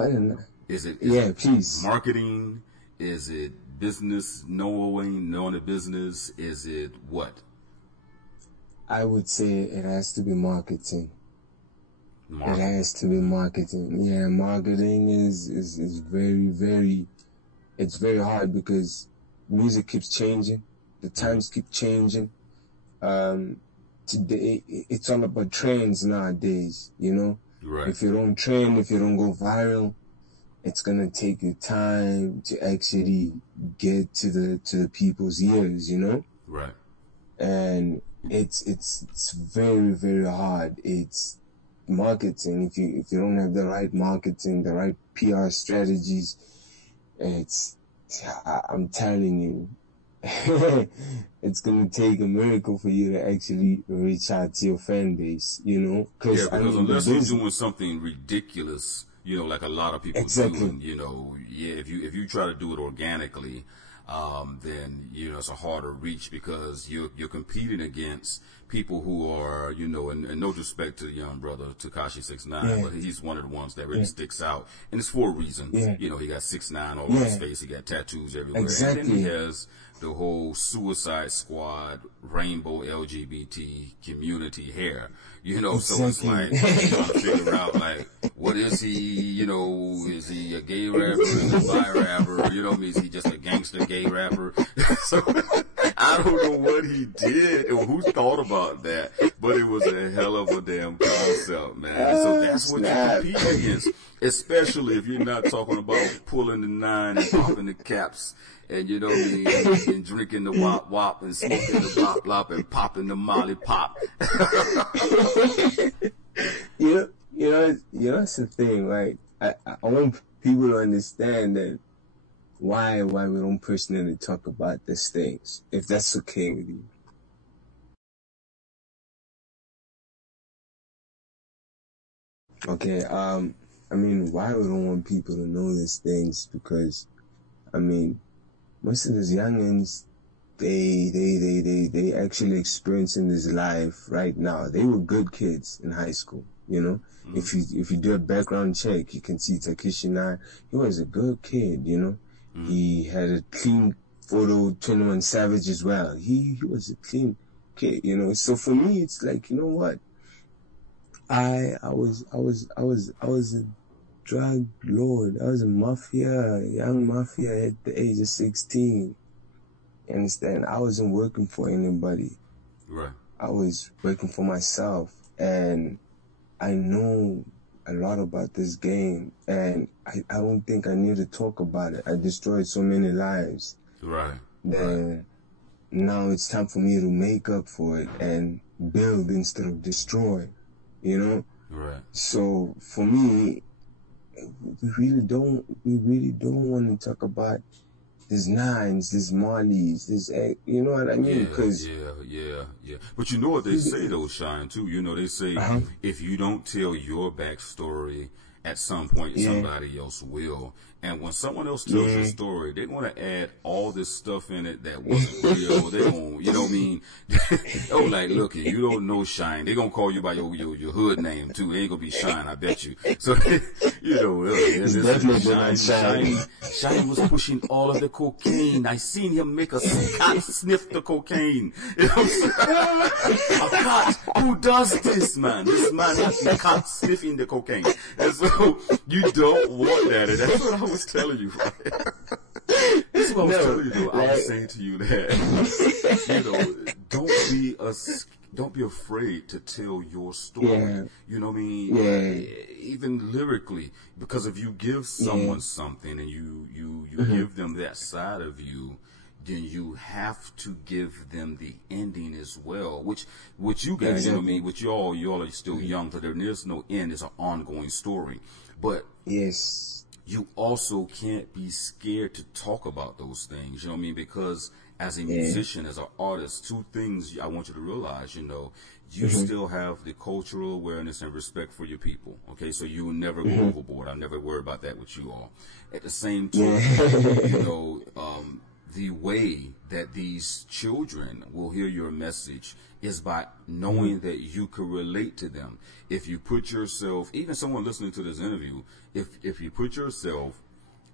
Is it please. Marketing? Is it business, knowing the business? Is it what? I would say it has to be marketing. It has to be marketing. Yeah, marketing is very, very, it's very hard because music keeps changing. The times keep changing. Today, it's all about trends nowadays, Right. If you don't trend, if you don't go viral, it's gonna take you time to actually get to the people's ears, Right. And it's very, very hard. It's marketing. If you don't have the right marketing, the right PR strategies, I'm telling you, it's gonna take a miracle for you to actually reach out to your fan base, because unless you're doing something ridiculous, like a lot of people do, if you try to do it organically, then, you know, it's a harder reach because you're competing against people who are, you know, and no disrespect to the young brother, Tekashi 6ix9ine, but he's one of the ones that really sticks out. And it's for a reason. You know, he got 6ix9ine all over his face. He got tattoos everywhere. Exactly. And then he has the whole Suicide Squad, rainbow LGBT community hair. You know, so it's like, trying to figure out, like, what is he, you know, is he a gay rapper, is he a bi rapper, you know, is he just a gangster gay rapper? So, I don't know what he did or who thought about that, but it was a hell of a damn concept, man. So that's what you compete against, especially if you're not talking about pulling the 9 and popping the caps. And you know what I mean, and drinking the wop wop and smoking the bop lop and popping the molly pop. you know, that's the thing, right? I want people to understand that why we don't personally talk about these things, if that's okay with you. Okay, I mean, why we don't want people to know these things? Because, I mean, most of these youngins, they actually experiencing this life right now. They were good kids in high school, you know. If you do a background check, you can see Tekashi 9. He was a good kid, you know. He had a clean photo, 21 Savage as well. He was a clean kid, you know. So for me, it's like, you know what? I was a drug lord. I was a young mafia at the age of 16. You understand? I wasn't working for anybody. Right. I was working for myself, and I know a lot about this game, and I don't think I need to talk about it. I destroyed so many lives. Right. That now it's time for me to make up for it and build instead of destroy, you know? Right. So for me, we really don't want to talk about these 9s, these Marleys, this, you know what I mean? Because yeah. But you know what they say though, Shine, too. You know, they say if you don't tell your backstory, at some point somebody else will. And when someone else tells your story, they're going to add all this stuff in it that wasn't real. They going, you know what I mean? Oh, like, look, you don't know Shine. They're going to call you by your hood name, too. It ain't going to be Shine, I bet you. So, you know, Shine was pushing all of the cocaine. I seen him make a cat sniff the cocaine. You know what I'm saying? A cat, who does this, man? This man has the cat sniffing the cocaine. And so, you don't want that. And that's what I was telling you, right? That's what I was telling you, though. I was saying to you that, you know, don't be afraid to tell your story. You know what I mean? Even lyrically, because if you give someone something and you give them that side of you, then you have to give them the ending as well. Which you guys, you know what I mean? Which y'all are still young, so there is no end. It's an ongoing story. But you also can't be scared to talk about those things, you know what I mean? Because as a musician, as an artist, two things I want you to realize, you know, you still have the cultural awareness and respect for your people, okay? So you will never go overboard. I never worry about that with you all. At the same time, you know, the way that these children will hear your message is by knowing that you can relate to them. If you put yourself, even someone listening to this interview, if you put yourself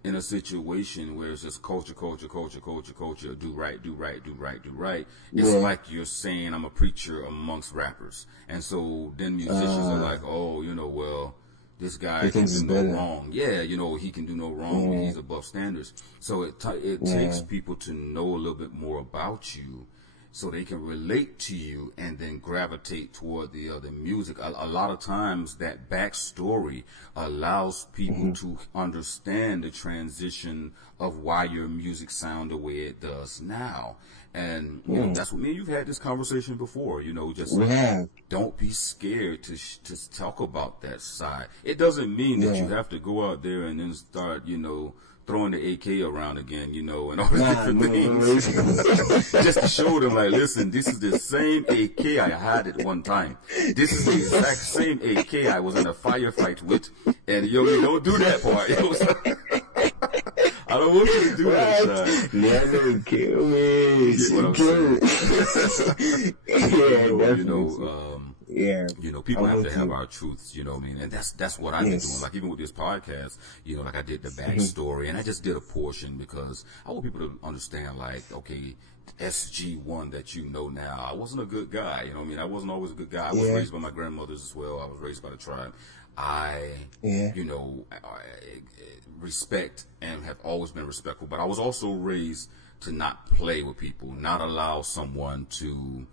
in a situation where it's just culture, do right, it's like you're saying I'm a preacher amongst rappers. And so then musicians are like, oh, you know, well, this guy can do no wrong. Yeah, you know, he can do no wrong. He's above standards. So it takes people to know a little bit more about you so they can relate to you and then gravitate toward the other music. A lot of times that backstory allows people to understand the transition of why your music sound the way it does now. And you know, that's what me and you've had this conversation before, you know, just don't be scared to talk about that side. It doesn't mean that you have to go out there and then start, you know, throwing the AK around again, you know, and all these different things. Just to show them, like, listen, this is the same AK I had at one time. This is the exact same AK I was in a firefight with. And, yo, you don't do that part. I don't want you to do that, Shine. Never kill me. You get what I'm saying? Yeah, yeah. You know, people have to have our truths, you know what I mean? And that's what I've been doing. Like, even with this podcast, you know, like I did the backstory, and I just did a portion because I want people to understand, like, okay, SG-1 that you know now, I wasn't a good guy, you know what I mean? I wasn't always a good guy. I was raised by my grandmothers as well. I was raised by the tribe. You know, I respect and have always been respectful, but I was also raised to not play with people, not allow someone to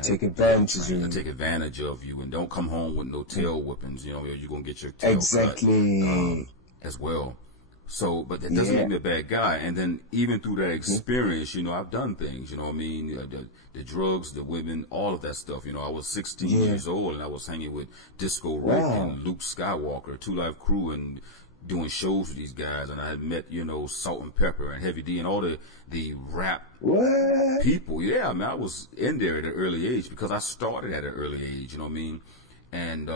take advantage of you, and don't come home with no tail whippings, you know, or you're gonna get your tail cut as well. So, but that doesn't make me a bad guy. And then even through that experience, you know, I've done things, you know what I mean? The drugs, the women, all of that stuff. You know, I was 16 years old and I was hanging with Disco Rick and Luke Skywalker, Two Live Crew, and doing shows with these guys. And I had met, you know, Salt and Pepper and Heavy D and all the rap people. Yeah, I mean, I was in there at an early age because I started at an early age, you know what I mean? And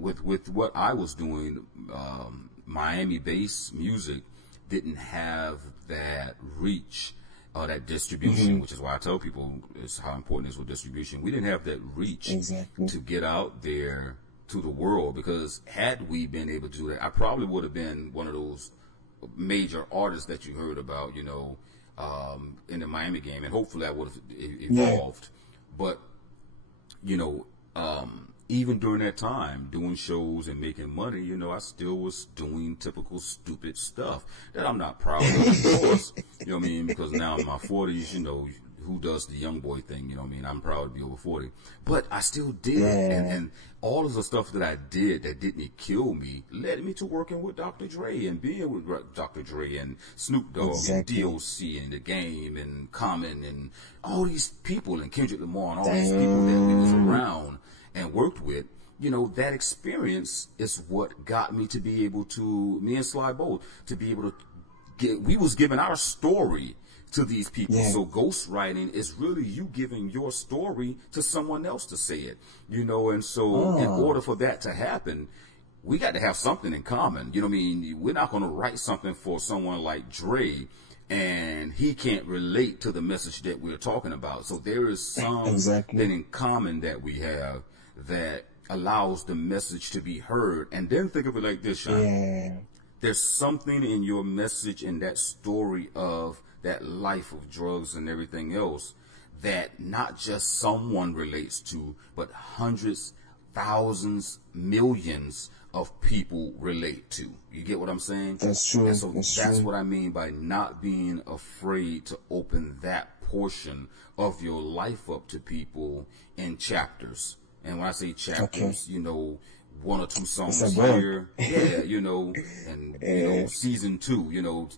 with what I was doing, Miami-based music didn't have that reach or that distribution, which is why I tell people it's how important it is with distribution. We didn't have that reach to get out there to the world, because had we been able to do that, I probably would have been one of those major artists that you heard about, you know, in the Miami game, and hopefully I would have evolved. But, you know, even during that time, doing shows and making money, you know, I still was doing typical stupid stuff that I'm not proud of course, you know what I mean? Because now in my 40s, you know, who does the young boy thing, you know what I mean? I'm proud to be over 40. But I still did it. And all of the stuff that I did that didn't kill me led me to working with Dr. Dre and being with Dr. Dre and Snoop Dogg and DOC and The Game and Common and all these people and Kendrick Lamar and all these people that we was around and worked with. You know, that experience is what got me to be able to, me and Sly both, to be able to get, we was giving our story to these people. So ghostwriting is really you giving your story to someone else to say it, you know. And so in order for that to happen, we got to have something in common, you know what I mean? We're not going to write something for someone like Dre and he can't relate to the message that we're talking about. So there is something in common that we have that allows the message to be heard. And then think of it like this, Sean. There's something in your message, in that story of that life of drugs and everything else, that not just someone relates to, but hundreds, thousands, millions of people relate to. You get what I'm saying? That's true. And so that's what I mean by not being afraid to open that portion of your life up to people in chapters. And when I say chapters, you know, 1 or 2 songs here, you know, and you know, season 2, you know,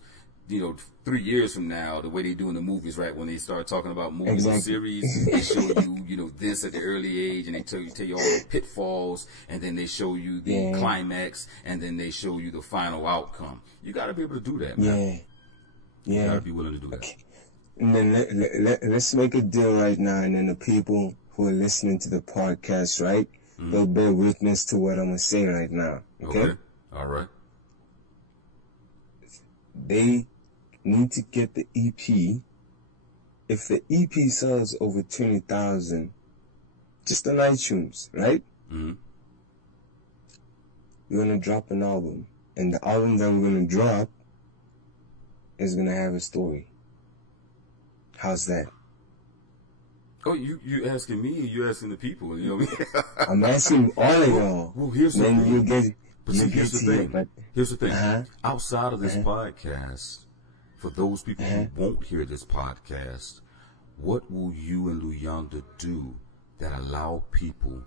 3 years from now, the way they do in the movies, right? When they start talking about movies and series, they show you, you know, this at the early age, and they tell you all the pitfalls, and then they show you the climax, and then they show you the final outcome. You got to be able to do that, man. You got to be willing to do that. And then let's make a deal right now, and then the people who are listening to the podcast, right, they'll bear witness to what I'm going to say right now. Okay? All right. They need to get the EP. If the EP sells over 20,000, just on iTunes, right? We're going to drop an album. And the album that we're going to drop is going to have a story. How's that? Oh, you asking me, or you asking the people? You know what I mean? I'm asking all of y'all. Well, here's the thing. Here's the thing. Uh-huh. Outside of this podcast, for those people who won't hear this podcast, what will you and Luyanda do that allow people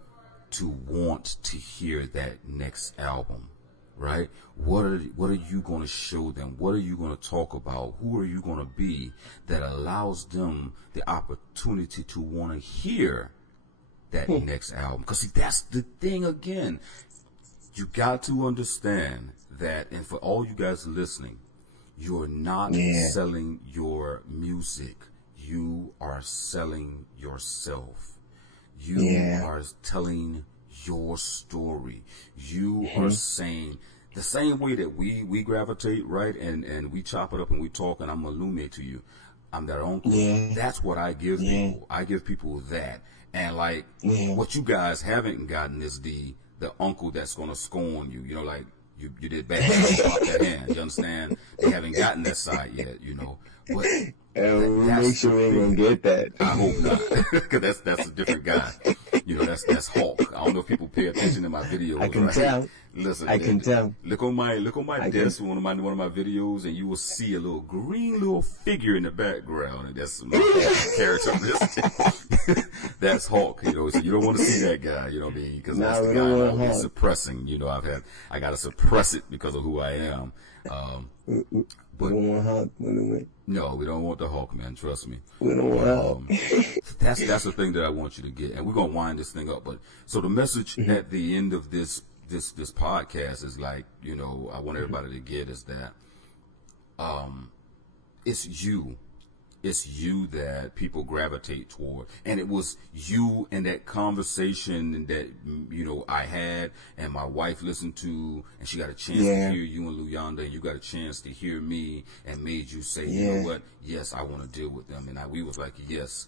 to want to hear that next album? Right? What are you going to show them? What are you going to talk about? Who are you going to be that allows them the opportunity to want to hear that next album? Because see, that's the thing again. You got to understand that, and for all you guys listening, you're not selling your music. You are selling yourself. You are telling your story. You are saying, the same way that we gravitate, right, and we chop it up and we talk, and I'm illuminate to you. I'm their uncle. Yeah. That's what I give people. I give people that. And like what you guys haven't gotten is the uncle that's gonna scorn you. You know, like you did bad, pop that hand. You understand? They haven't gotten that side yet. You know, but we'll make sure we ain't gonna get that. I hope not, because that's a different guy. You know, that's Hulk. I don't know if people pay attention to my videos. I can tell. Listen, I can tell. Look on my desk, one of my videos, and you will see a little green little figure in the background, and that's my characteristic. That's Hulk, you know. So you don't want to see that guy, you know what I mean? Because that's the guy I'll be suppressing. You know, I got to suppress it because of who I am. But we don't want Hulk. No, we don't want the Hulk, man. Trust me. We don't want Hulk. That's the thing that I want you to get, and we're gonna wind this thing up. But so the message at the end of this podcast is like, you know, I want everybody to get is that it's you that people gravitate toward, and it was you and that conversation that, you know, I had and my wife listened to, and she got a chance to hear you and Luyanda, and you got a chance to hear me, and made you say, you know what, yes, I want to deal with them. And we was like, yes,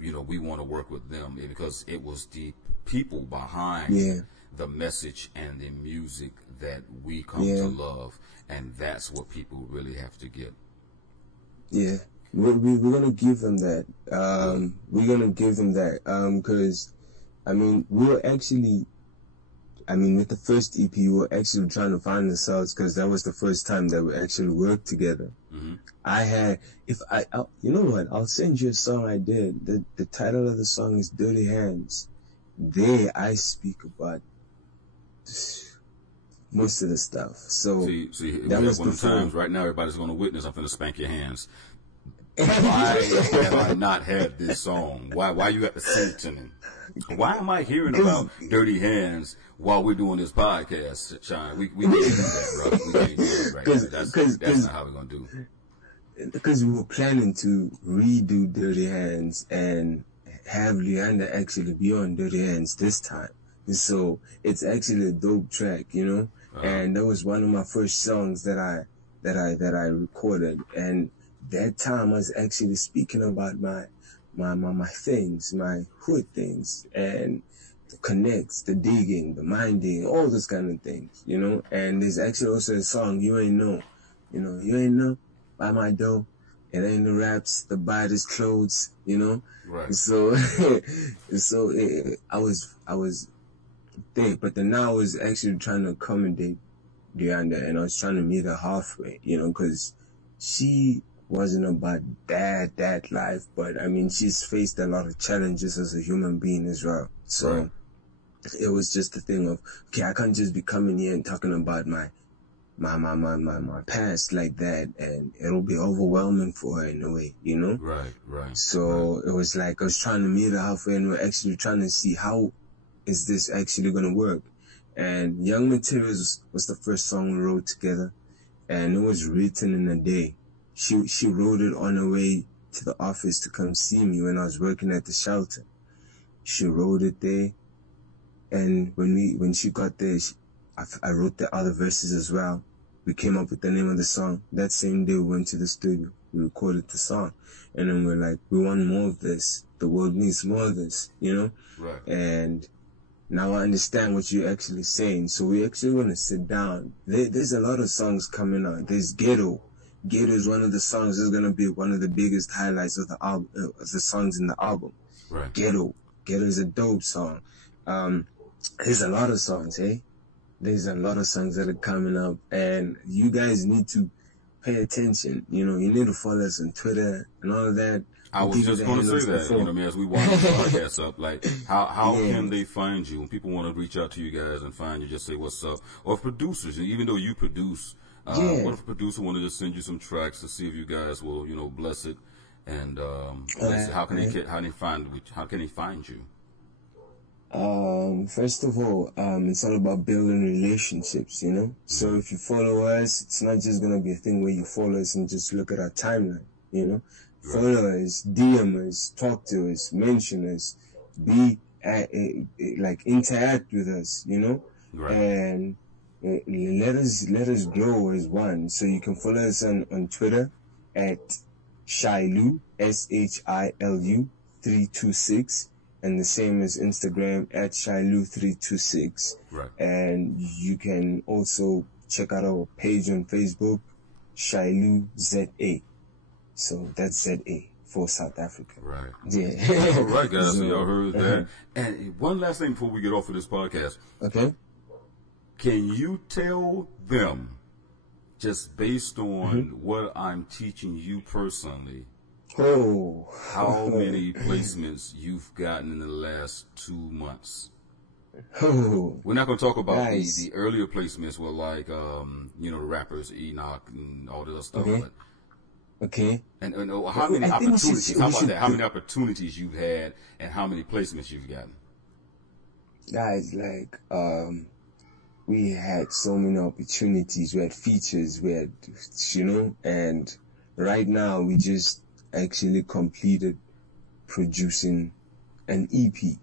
you know, we want to work with them, because it was the people behind the message and the music that we come to love, and that's what people really have to get. Yeah. We're gonna give them that. We're gonna give them that. Because, I mean, with the first EP, we were actually trying to find ourselves, because that was the first time that we actually worked together. You know what? I'll send you a song I did. The title of the song is Dirty Hands. There, I speak about most of the stuff. So, see, that was one of the times. Right now, everybody's gonna witness. I'm gonna spank your hands. Why have I not had this song? Why you got to sing it to me? Why am I hearing about dirty hands while we're doing this podcast, Shine? We can't do that, bro. We can't do that right now. That's not how we're gonna do. Because we were planning to redo Dirty Hands and have Luyanda actually be on Dirty Hands this time. So it's actually a dope track, you know. And that was one of my first songs that I recorded, and that time I was actually speaking about my things, my hood things, and the connects, the digging, the minding, all those kind of things, you know. And there's actually also a song, You Ain't Know, you know, you ain't know, buy my dough, it ain't the raps, the bodies, clothes, you know. Right. So, I was there, but then now I was actually trying to accommodate Luyanda, and I was trying to meet her halfway, you know, because she wasn't about that life, but I mean, she's faced a lot of challenges as a human being as well. So it was just a thing of, okay, I can't just be coming here and talking about my past like that, and it'll be overwhelming for her in a way, you know? Right. So it was like I was trying to meet her halfway, and we're actually trying to see how is this actually gonna work. And Young Materials was the first song we wrote together, and it was written in a day. She wrote it on her way to the office to come see me when I was working at the shelter. She wrote it there, and when she got there, I wrote the other verses as well. We came up with the name of the song. That same day we went to the studio, we recorded the song, and then we're like, we want more of this. The world needs more of this, you know? Right. And now I understand what you're actually saying. So we actually want to sit down. There's a lot of songs coming out. There's Ghetto. Ghetto is one of the songs that's going to be one of the biggest highlights of the album, the songs in the album. Right. Ghetto is a dope song. There's a lot of songs, There's a lot of songs that are coming up, and you guys need to pay attention. You know, you need to follow us on Twitter and all of that. I was just going to say that, you know what I mean, as we wind this podcast up, like, how can they find you? When people want to reach out to you guys and find you, just say what's up. Or if producers, even though you produce, what if a producer want to just send you some tracks to see if you guys will, you know, bless it, and bless it? How can they find you? First of all, it's all about building relationships, you know? So if you follow us, it's not just going to be a thing where you follow us and just look at our timeline, you know? Right. Follow us, DM us, talk to us, mention us, interact with us, you know? Right. And let us grow as one. So you can follow us on Twitter at Shilu, SHILU 326, and the same as Instagram at Shilu 326. Right. And you can also check out our page on Facebook, Shilu ZA. So that's ZA for South Africa. Right. Yeah. All right, guys. So y'all heard that. And one last thing before we get off of this podcast. Okay. Can you tell them, just based on what I'm teaching you personally, how many placements you've gotten in the last 2 months? We're not going to talk about the earlier placements with like, the rappers Enoch and all this other stuff. Okay. But, okay. And how many opportunities? How about that? How many opportunities you've had, and how many placements you've gotten? Guys, like, we had so many opportunities. We had features. We had, and right now we just actually completed producing an EP,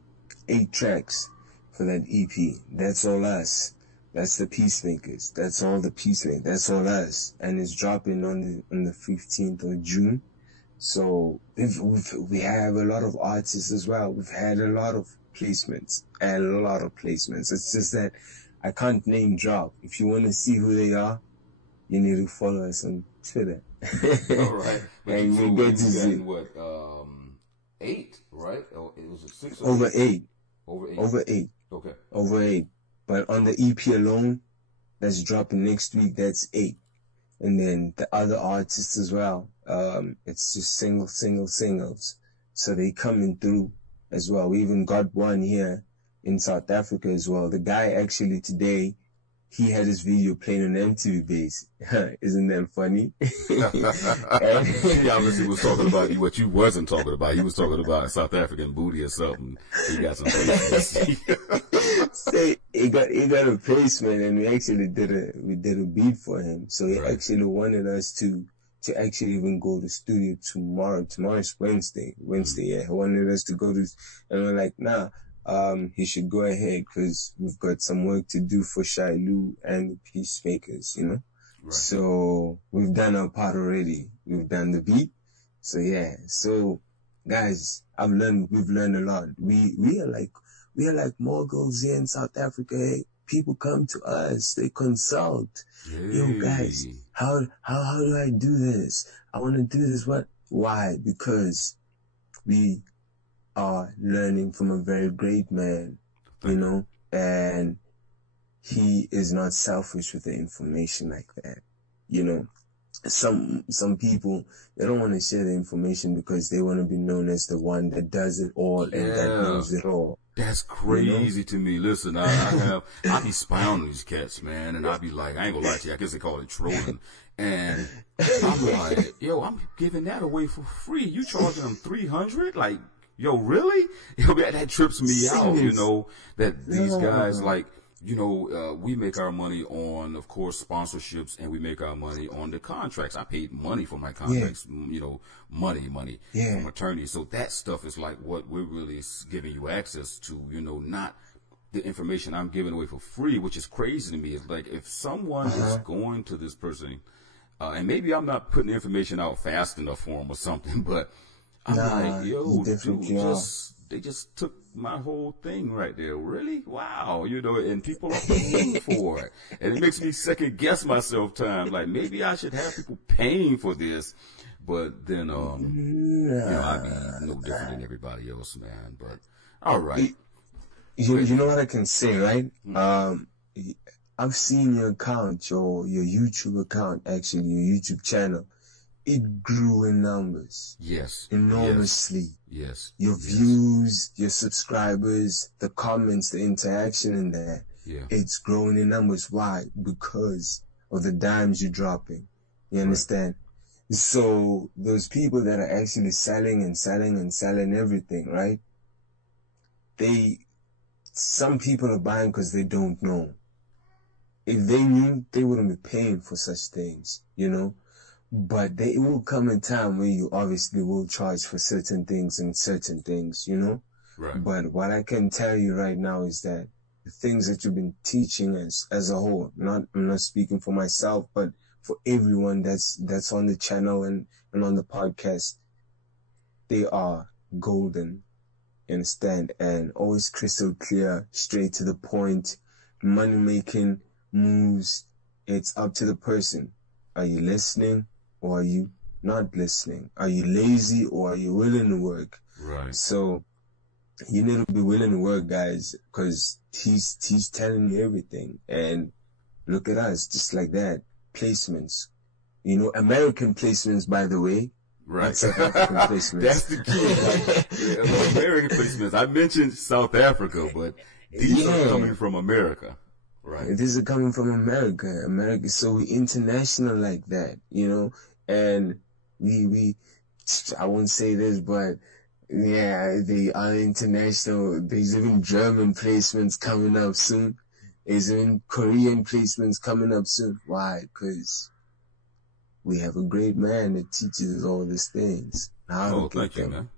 8 tracks for that EP. That's all us. That's the Peacemakers. That's all the Peacemakers. That's all us. And it's dropping on the 15th of June. So we have a lot of artists as well. We've had a lot of placements. It's just that I can't name drop. If you want to see who they are, you need to follow us on Twitter. All right. And you get to see. What, 8, right? Or it was 6 or Over 8. Over 8. Okay. Over 8. But on the EP alone, that's dropping next week, that's 8. And then the other artists as well, it's just singles. So they coming through as well. We even got one here in South Africa as well. The guy actually today, he had his video playing on MTV Base. Isn't that funny? He obviously was talking about what you wasn't talking about. He was talking about South African booty or something. He got some placements. Say he got a placement, and we actually did a beat for him. So he actually wanted us to actually even go to studio tomorrow. Tomorrow's Wednesday. Yeah. He wanted us to go to, and we're like, nah. He should go ahead because we've got some work to do for Shilu and the Peacemakers, Right. So we've done our part already. We've done the beat. So yeah. So guys, we've learned a lot. We are like moguls here in South Africa. Hey, people come to us. They consult. Yay. Yo guys, how do I do this? I want to do this. What? Why? Because we are learning from a very great man, and he is not selfish with the information like that, Some people, they don't want to share the information because they want to be known as the one that does it all and that knows it all. That's crazy to me. Listen, I be spying on these cats, man, and I be like, I ain't gonna lie to you, I guess they call it trolling. And I'm like, yo, I'm giving that away for free. You charging them $300? Like, yo, really? Yo, that trips me out, that these guys, we make our money on, of course, sponsorships, and we make our money on the contracts. I paid money for my contracts, money from attorneys. So that stuff is like what we're really giving you access to, not the information I'm giving away for free, which is crazy to me. It's like if someone is going to this person, and maybe I'm not putting the information out fast enough for them or something, but I'm like, yo, dude, they just took my whole thing right there. Really? Wow. And people are paying for it. And it makes me second guess myself time. Like, maybe I should have people paying for this. But then, I'd be no different than everybody else, man. But, all right. You know what I can say, right? I've seen your account, your YouTube account, actually, your YouTube channel. It grew in numbers. Yes. Enormously. Yes. Your views, your subscribers, the comments, the interaction in there. Yeah. It's growing in numbers. Why? Because of the dimes you're dropping. You understand? Right. So those people that are actually selling everything, right? Some people are buying because they don't know. If they knew, they wouldn't be paying for such things, But it will come a time where you obviously will charge for certain things and certain things, Right. But what I can tell you right now is that the things that you've been teaching us as a whole. I'm not speaking for myself, but for everyone that's on the channel and on the podcast. They are golden, you understand? And always crystal clear, straight to the point, money-making moves. It's up to the person. Are you listening or are you not listening? Are you lazy or are you willing to work? Right. So you need to be willing to work, guys, because he's telling you everything. And look at us, just like that. Placements. You know, American placements, by the way. Right. South African placements. That's the key. American placements. I mentioned South Africa, but these are coming from America. Right. These are coming from America. So we international like that, you know, and we I won't say this, but yeah, they are international. There's even German placements coming up soon. There's even Korean placements coming up soon. Why? Because we have a great man that teaches us all these things. Oh, thank you, man.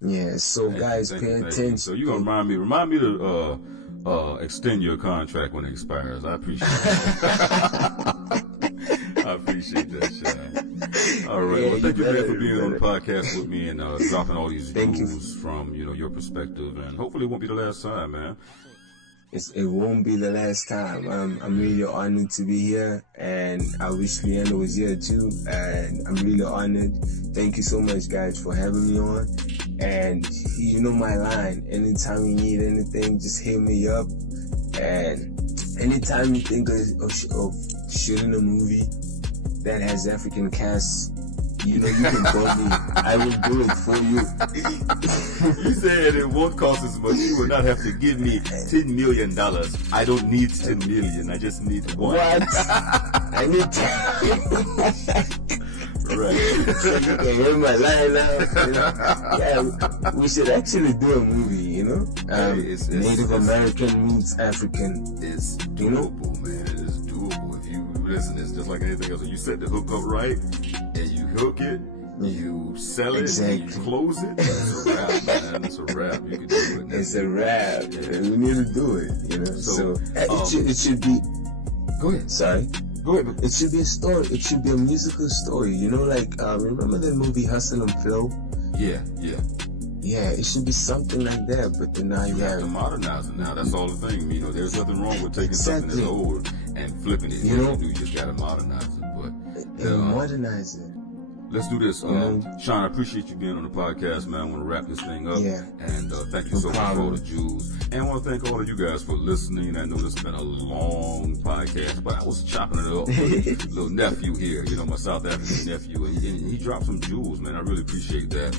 Yeah, so guys, pay attention. So you gonna remind me to extend your contract when it expires. I appreciate that. I appreciate that, Shine. All right. Well, thank you, man, for being on the podcast with me and dropping all these jewels from, you know, your perspective, and hopefully it won't be the last time, man. It won't be the last time. I'm really honored to be here, and I wish Leanna was here too, and I'm really honored. Thank you so much, guys, for having me on. And you know my line. Anytime you need anything, just hit me up. And anytime you think of shooting a movie that has African cast, you know, you can call me. I will do it for you. You said it won't cost as much. You will not have to give me $10 million. I don't need 10 million. I just need one. What? I need 10. Right. So you can hear my line now. You know? Yeah, we should actually do a movie, you know? Native American meets African. It's doable, man. It is doable. If you listen, it's just like anything else. If you set the hook up right and you hook it, you sell it, you close it, it's a wrap, man. It's a wrap. You can do it. It's a wrap. Yeah. We need to do it, you know? So it should be... Go ahead. Sorry. Go ahead. It should be a story. It should be a musical story. You know, like, remember that movie Hustle and Flow? Yeah. Yeah, it should be something like that, but then now you have to modernize it now. That's all the thing. You know, there's nothing wrong with taking something that's old and flipping it. You know? You just gotta modernize it. But modernize it. Let's do this. Sean, I appreciate you being on the podcast, man. I want to wrap this thing up. Yeah. And thank you so much for all the jewels. And I want to thank all of you guys for listening. I know this has been a long podcast, but I was chopping it up with little nephew here, you know, my South African nephew. And he dropped some jewels, man. I really appreciate that.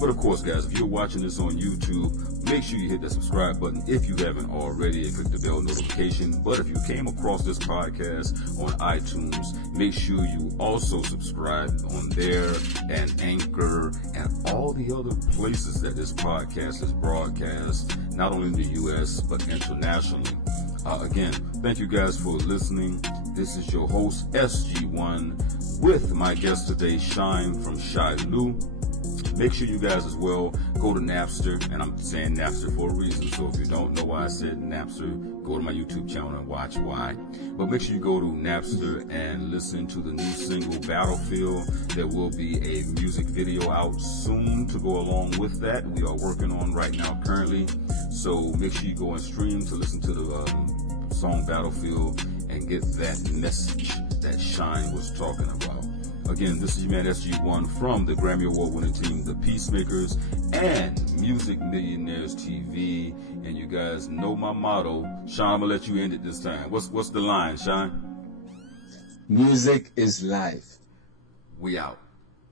But of course, guys, if you're watching this on YouTube, make sure you hit that subscribe button if you haven't already and click the bell notification. But if you came across this podcast on iTunes, make sure you also subscribe on there and Anchor and all the other places that this podcast is broadcast, not only in the U.S. but internationally. Again, thank you guys for listening. This is your host, SG-1, with my guest today, Shine from Shilu. Make sure you guys as well go to Napster, and I'm saying Napster for a reason, so if you don't know why I said Napster, go to my YouTube channel and watch why. But make sure you go to Napster and listen to the new single Battlefield. There will be a music video out soon to go along with that. We are working on right now currently, so make sure you go and stream to listen to the song Battlefield and get that message that Shine was talking about. Again, this is your man SG-1 from the Grammy Award winning team, The Peacemakers, and Music Millionaires TV. And you guys know my motto. Sean, I'm gonna let you end it this time. What's the line, Sean? Music is life. We out.